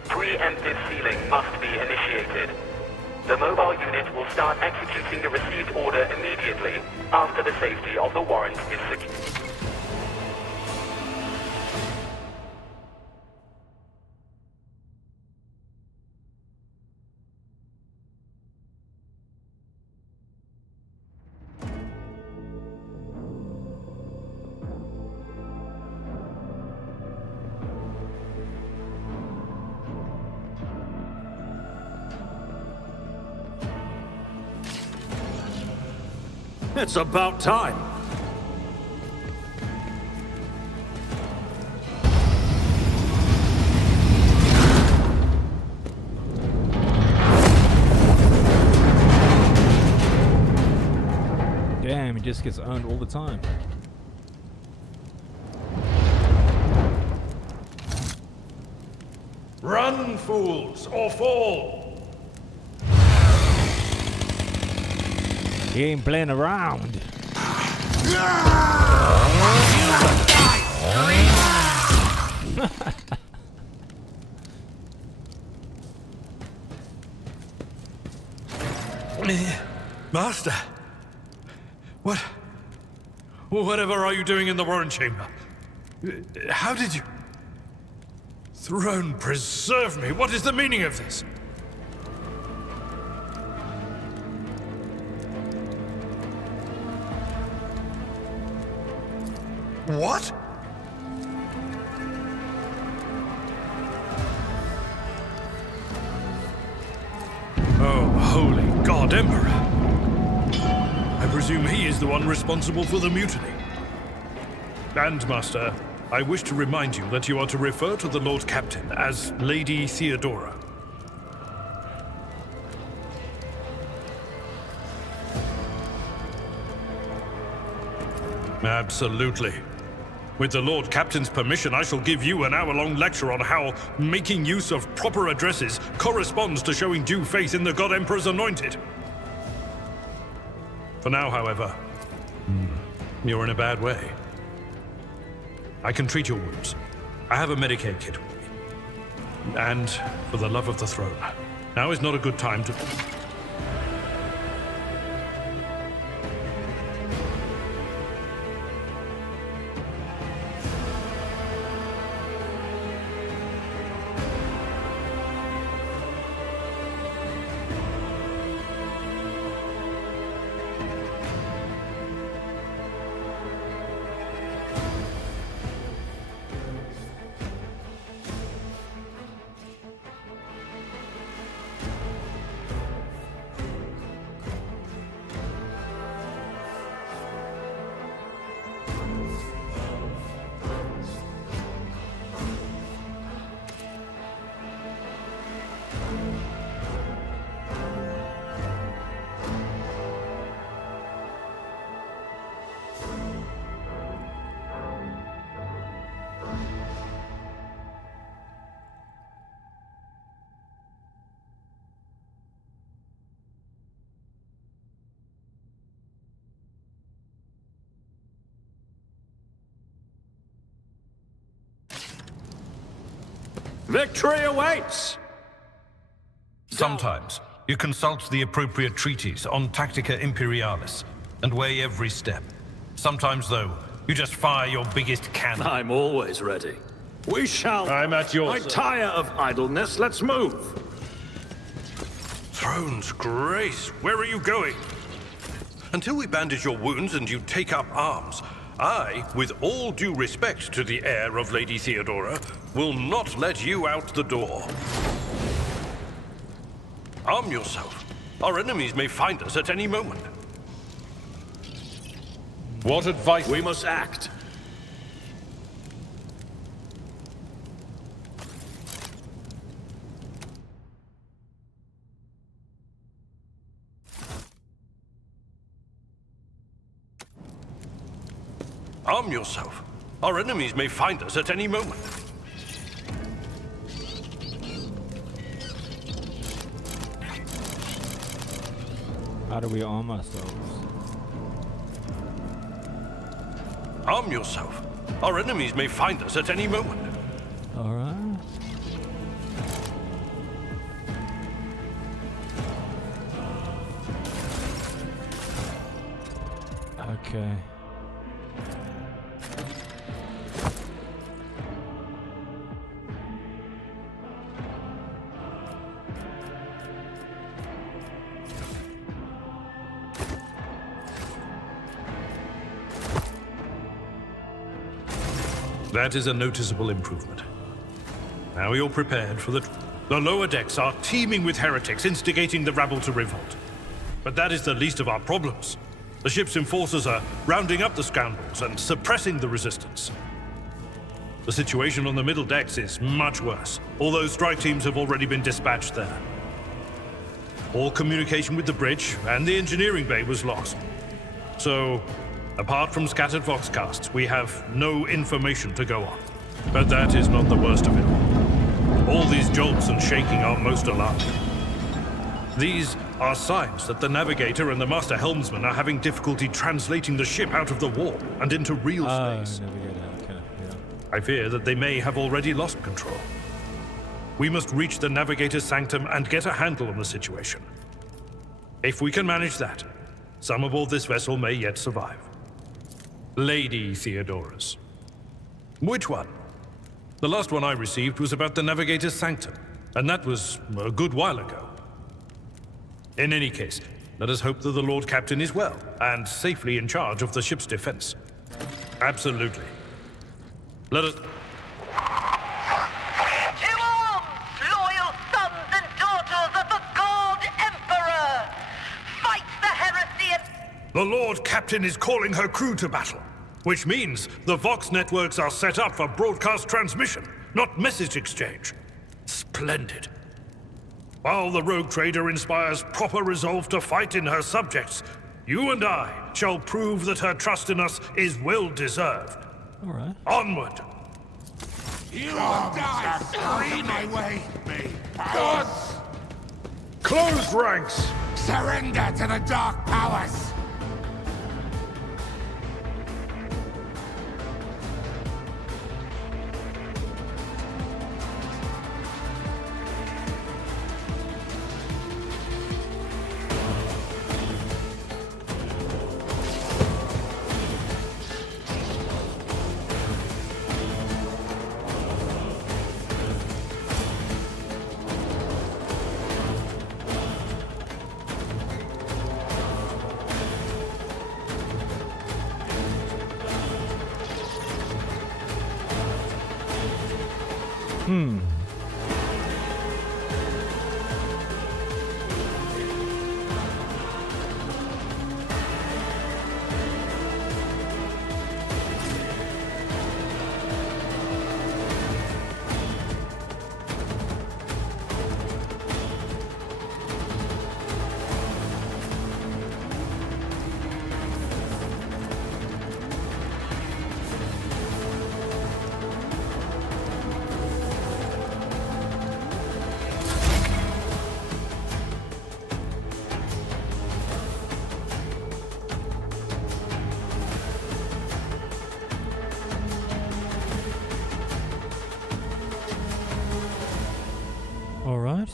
preemptive sealing must be initiated. The mobile unit will start executing the received order immediately after the safety of the warrant is secured. It's about time. Damn, he just gets owned all the time. Run, fools, or fall! He ain't playing around. Master! Whatever are you doing in the Warren Chamber? How did you... Throne preserve me! What is the meaning of this? What? Oh, holy God, Emperor! I presume he is the one responsible for the mutiny. And, Master, I wish to remind you that you are to refer to the Lord Captain as Lady Theodora. Absolutely. With the Lord Captain's permission, I shall give you an hour-long lecture on how making use of proper addresses corresponds to showing due faith in the God Emperor's anointed. For now, however, you're in a bad way. I can treat your wounds. I have a Medicaid kit with me. And for the love of the throne, now is not a good time to... Victory awaits! Sometimes, you consult the appropriate treatise on Tactica Imperialis and weigh every step. Sometimes, though, you just fire your biggest cannon. I'm always ready. We shall... I'm at your I tire of idleness. Let's move. Throne's grace, where are you going? Until we bandage your wounds and you take up arms, I, with all due respect to the heir of Lady Theodora, will not let you out the door. Arm yourself. Our enemies may find us at any moment. What advice? We must act. Arm yourself. Our enemies may find us at any moment. How do we arm ourselves? Arm yourself. Our enemies may find us at any moment. Alright. Okay. That is a noticeable improvement. Now you're prepared for the lower decks are teeming with heretics instigating the rabble to revolt. But that is the least of our problems. The ship's enforcers are rounding up the scoundrels and suppressing the resistance. The situation on the middle decks is much worse, although strike teams have already been dispatched there. All communication with the bridge and the engineering bay was lost. So, apart from scattered voxcasts, we have no information to go on. But that is not the worst of it all. All these jolts and shaking are most alarming. These are signs that the navigator and the master helmsman are having difficulty translating the ship out of the warp and into real space. Okay, yeah. I fear that they may have already lost control. We must reach the navigator's sanctum and get a handle on the situation. If we can manage that, some aboard this vessel may yet survive. Lady Theodora's. Which one? The last one I received was about the navigator's sanctum, and that was a good while ago. In any case, let us hope that the Lord Captain is well and safely in charge of the ship's defense. Absolutely. Let us... To arms, loyal sons and daughters of the God Emperor! Fight the heresy and... The Lord Captain is calling her crew to battle, which means the Vox networks are set up for broadcast transmission, not message exchange. Splendid. While the rogue trader inspires proper resolve to fight in her subjects, you and I shall prove that her trust in us is well deserved. All right. Onward! You will die screaming! Away me! Gods! Close ranks! Surrender to the dark powers! All right.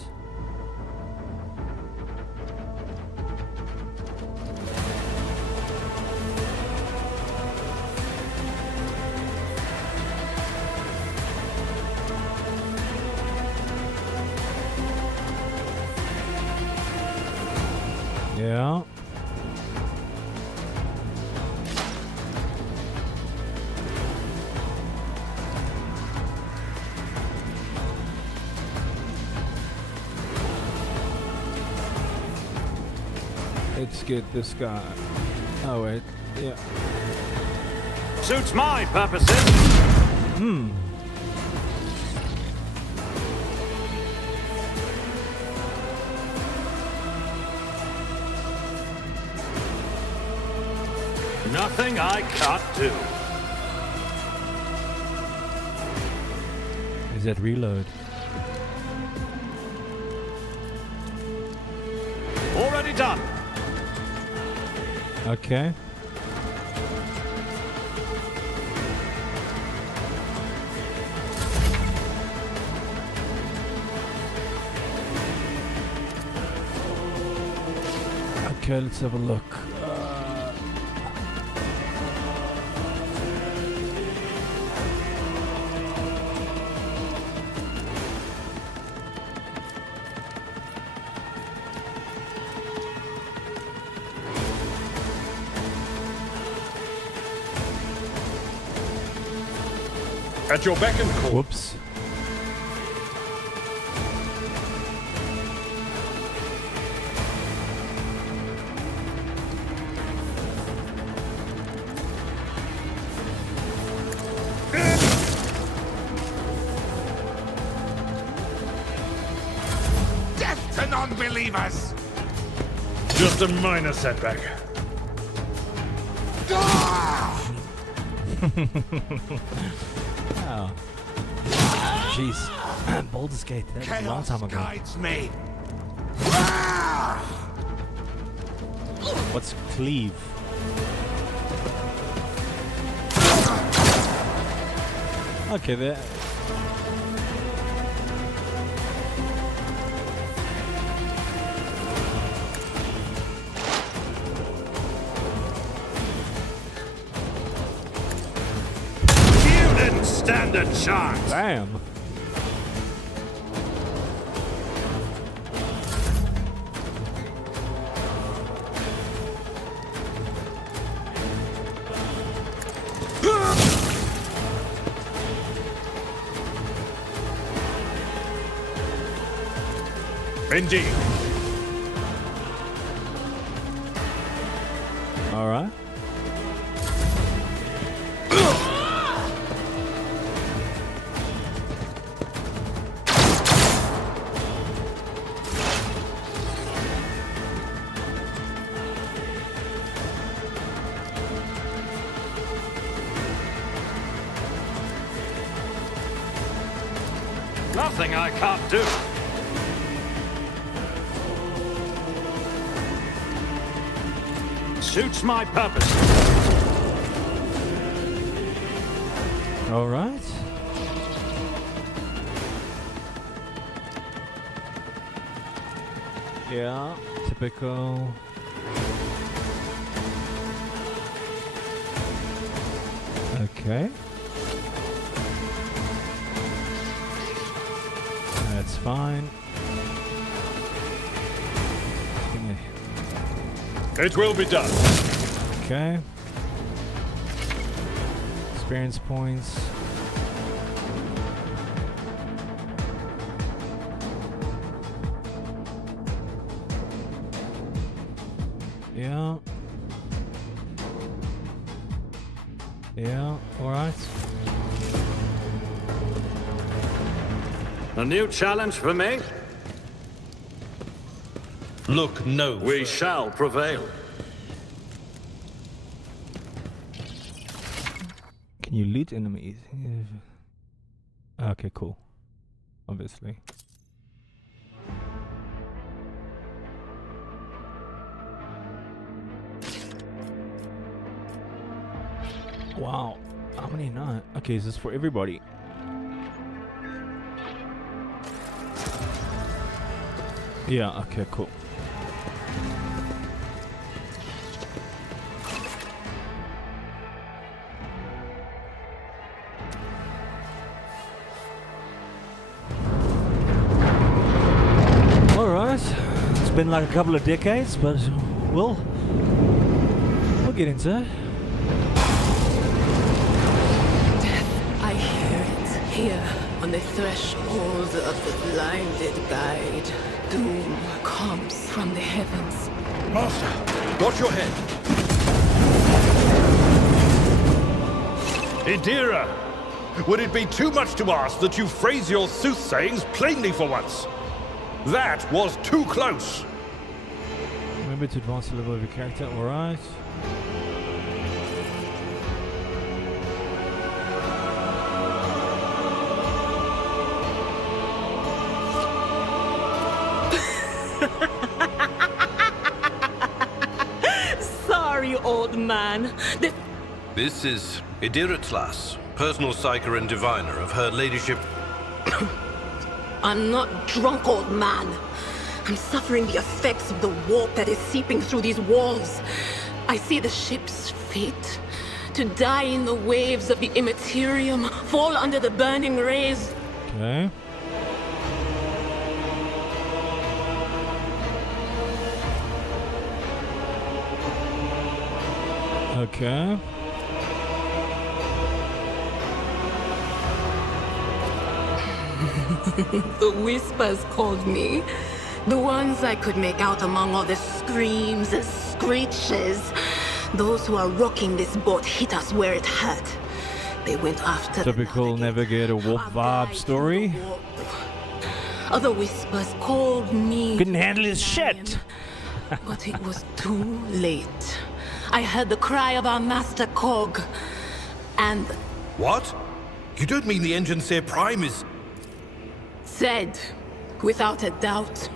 Yeah. Let's get this guy. Oh wait, yeah. Suits my purposes. Nothing I can't do. Is that reload? Already done. Okay. Okay, let's have a look. At your beck and call. Whoops. Death to non-believers! Just a minor setback. Ah! Oh. Jeez. Baldur's Gate, that was a long Chaos time ago. guides me. Ah! What's cleave? Okay, there. You didn't stand a chance. Damn. Indeed. All right. something I can't do. Suits my purpose. All right. Yeah, typical. Okay. That's fine. It will be done. Okay. Experience points. Yeah. Yeah, alright. A new challenge for me? Look no We shall prevail. Can you loot enemies? Okay, cool. Obviously. Wow. How many not? Okay, is this for everybody? Yeah, okay, cool. Alright. It's been like a couple of decades, but we'll get into it. I hear it here on the threshold of the blinded guide. Doom comes from the heavens. Master, watch your head. Idira, would it be too much to ask that you phrase your soothsayings plainly for once? That was too close. Remember to advance the level of your character, alright. Sorry, old man. This is Idira Tlas, personal psyker and diviner of her ladyship. I'm not drunk, old man. I'm suffering the effects of the warp that is seeping through these walls. I see the ship's fate. To die in the waves of the immaterium, fall under the burning rays. Okay. Okay. The whispers called me. The ones I could make out among all the screams and screeches. Those who are rocking this boat hit us where it hurt. They went after Typical Navigator Warp vibe story. Other whispers called me. Couldn't handle his shit. But it was too late. I heard the cry of our master Cog. And What? You don't mean the Engineer Prime is... said, without a doubt.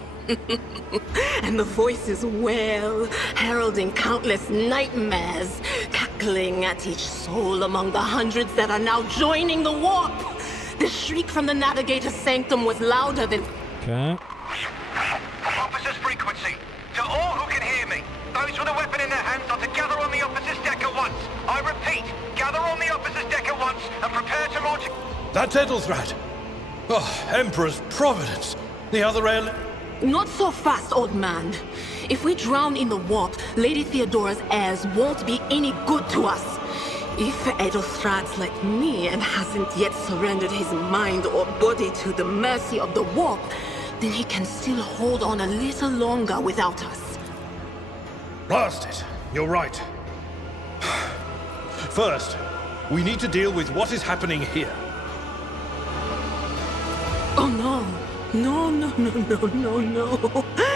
And the voices wail, heralding countless nightmares, cackling at each soul among the hundreds that are now joining the warp. The shriek from the Navigator's sanctum was louder than... Okay. Officer's frequency. To all who can hear me, those with a weapon in their hands are to gather on the officer's deck at once. I repeat, gather on the officer's deck at once and prepare to launch... That's Edelthrat. Oh, Emperor's Providence. The other air... Not so fast, old man. If we drown in the warp, Lady Theodora's heirs won't be any good to us. If Edelthrat's like me and hasn't yet surrendered his mind or body to the mercy of the warp, then he can still hold on a little longer without us. Blast it. You're right. First, we need to deal with what is happening here. Oh no. No.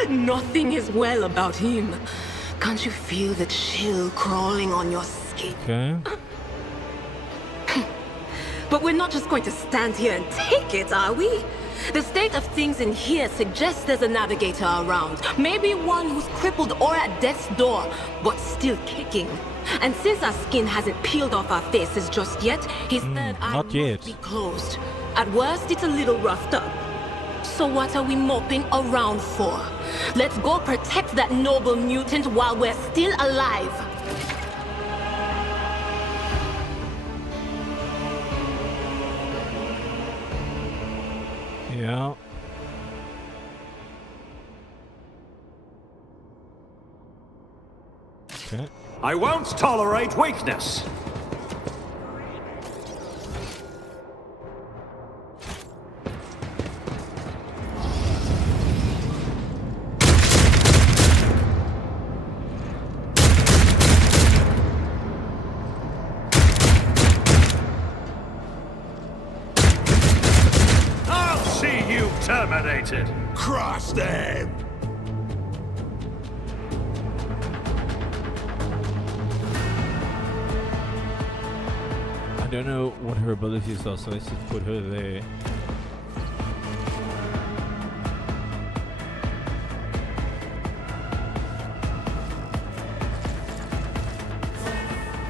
Nothing is well about him. Can't you feel the chill crawling on your skin? Okay. But we're not just going to stand here and take it, are we? The state of things in here suggests there's a navigator around. Maybe one who's crippled or at death's door, but still kicking. And since our skin hasn't peeled off our faces just yet, his third eye not yet. must be closed. At worst, it's a little roughed up. So what are we moping around for? Let's go protect that noble mutant while we're still alive. Yeah. Okay. I won't tolerate weakness. I'll see you terminated. Crush them! I don't know what her abilities are, so let's just put her there.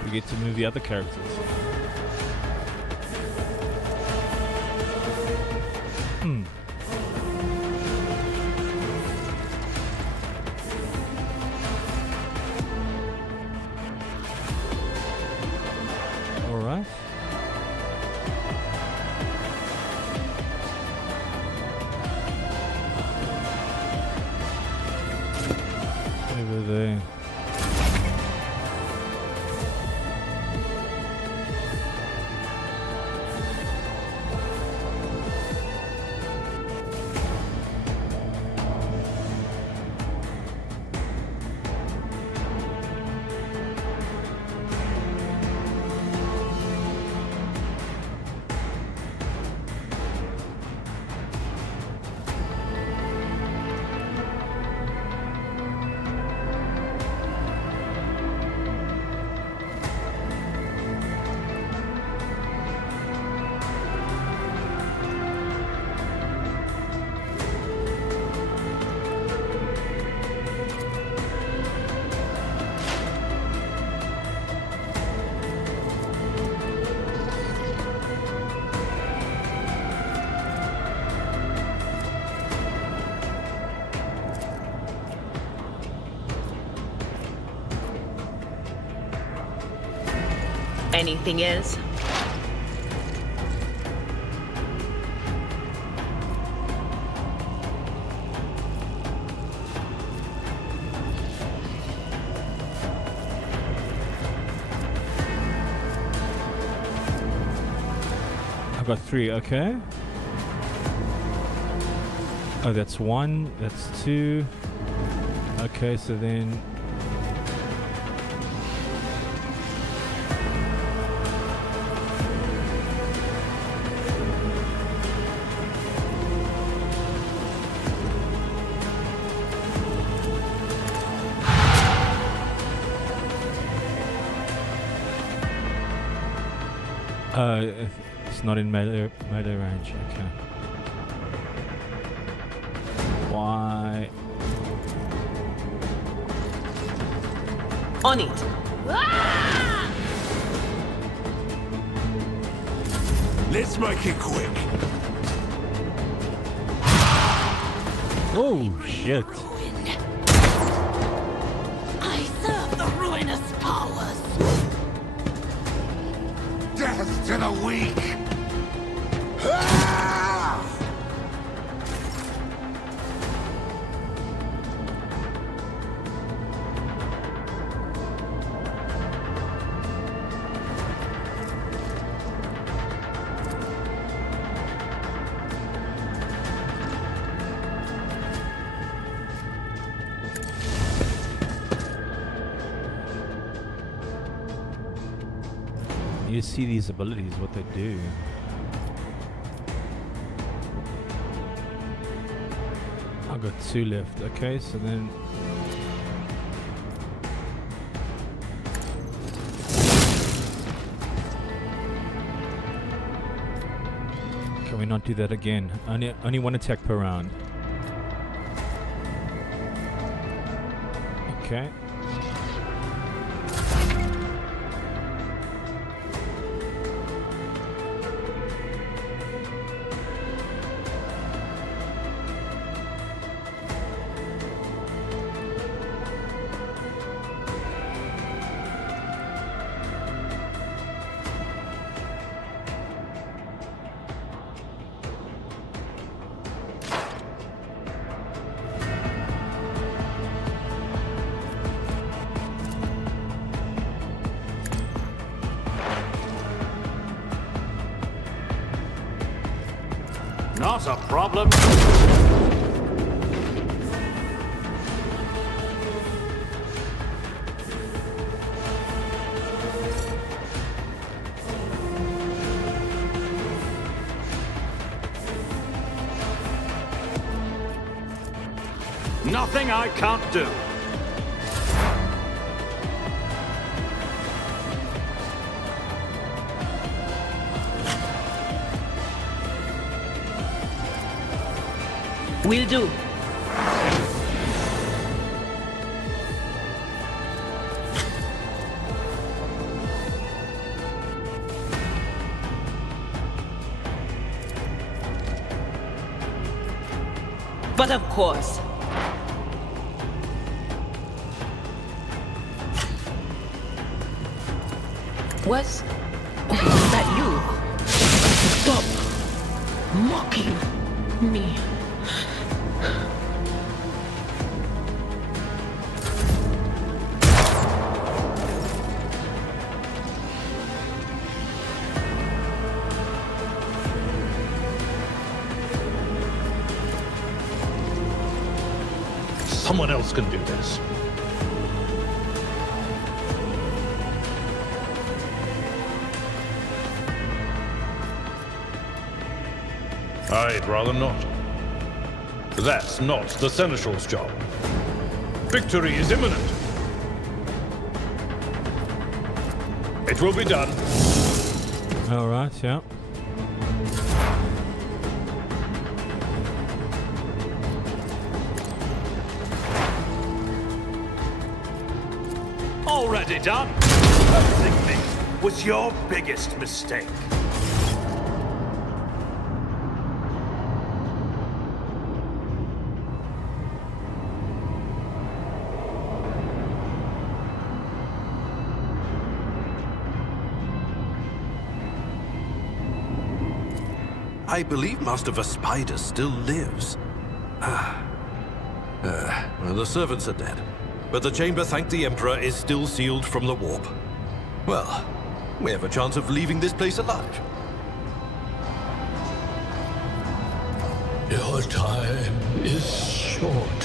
We get to move the other characters. All right. Over there. Anything else? I've got 3, okay. Oh, that's 1, that's 2. Okay, so then... it's not in melee range. Okay. Why? On it. Let's make it quick. Oh shit! I serve the ruinous powers. Death to the weak. You see these abilities, what they do. I've got 2 left. Okay, so then... Shall we not do that again? Only one attack per round. Okay. Not a problem. Nothing I can't do. Will do. But of course. Was that you? Stop mocking me. Someone else can do this. I'd rather not. That's not the Seneschal's job. Victory is imminent. It will be done. All right, yeah. Already done. Losing me was your biggest mistake. I believe Master Vespider still lives. The servants are dead, but the chamber, thank the Emperor, is still sealed from the warp. Well, we have a chance of leaving this place alive. Your time is short.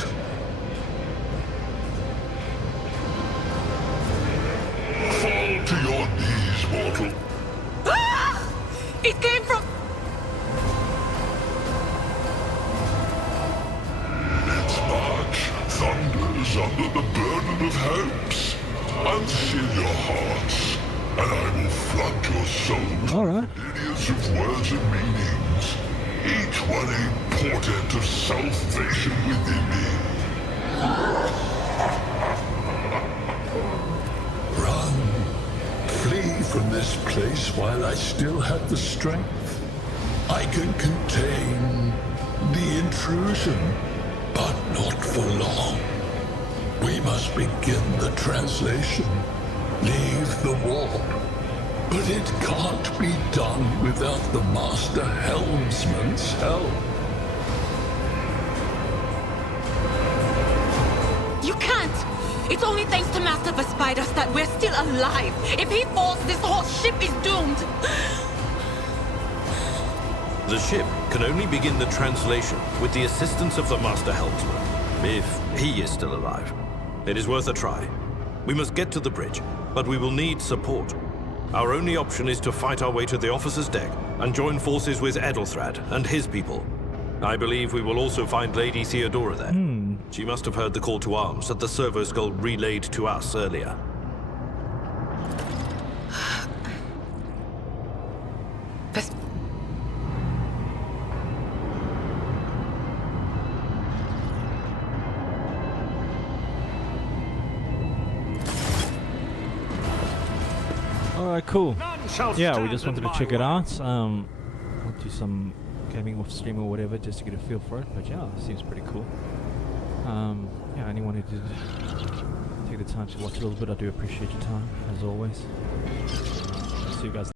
Fall to your knees, mortal. Ah! It came from... Its march thunders under the burden of hopes. Unseal your hearts, and I will flood your souls with myriads of words and meanings, each one a portent of salvation within me. Run. Flee from this place while I still have the strength. I can contain the intrusion, but not for long. We must begin the translation. Leave the warp. But it can't be done without the Master Helmsman's help. You can't! It's only thanks to Master Vespider that we're still alive. If he falls, this whole ship is doomed. The ship can only begin the translation with the assistance of the Master Helmsman, if he is still alive. It is worth a try. We must get to the bridge, but we will need support. Our only option is to fight our way to the officer's deck and join forces with Edelthrad and his people. I believe we will also find Lady Theodora there. She must have heard the call to arms that the servo skull relayed to us earlier. Alright, cool. None shall Yeah, we stand just wanted in to my check it way. out. I'll do some gaming off stream or whatever just to get a feel for it. But yeah, it seems pretty cool. Yeah, anyone who did take the time to watch a little bit, I do appreciate your time, as always. See you guys.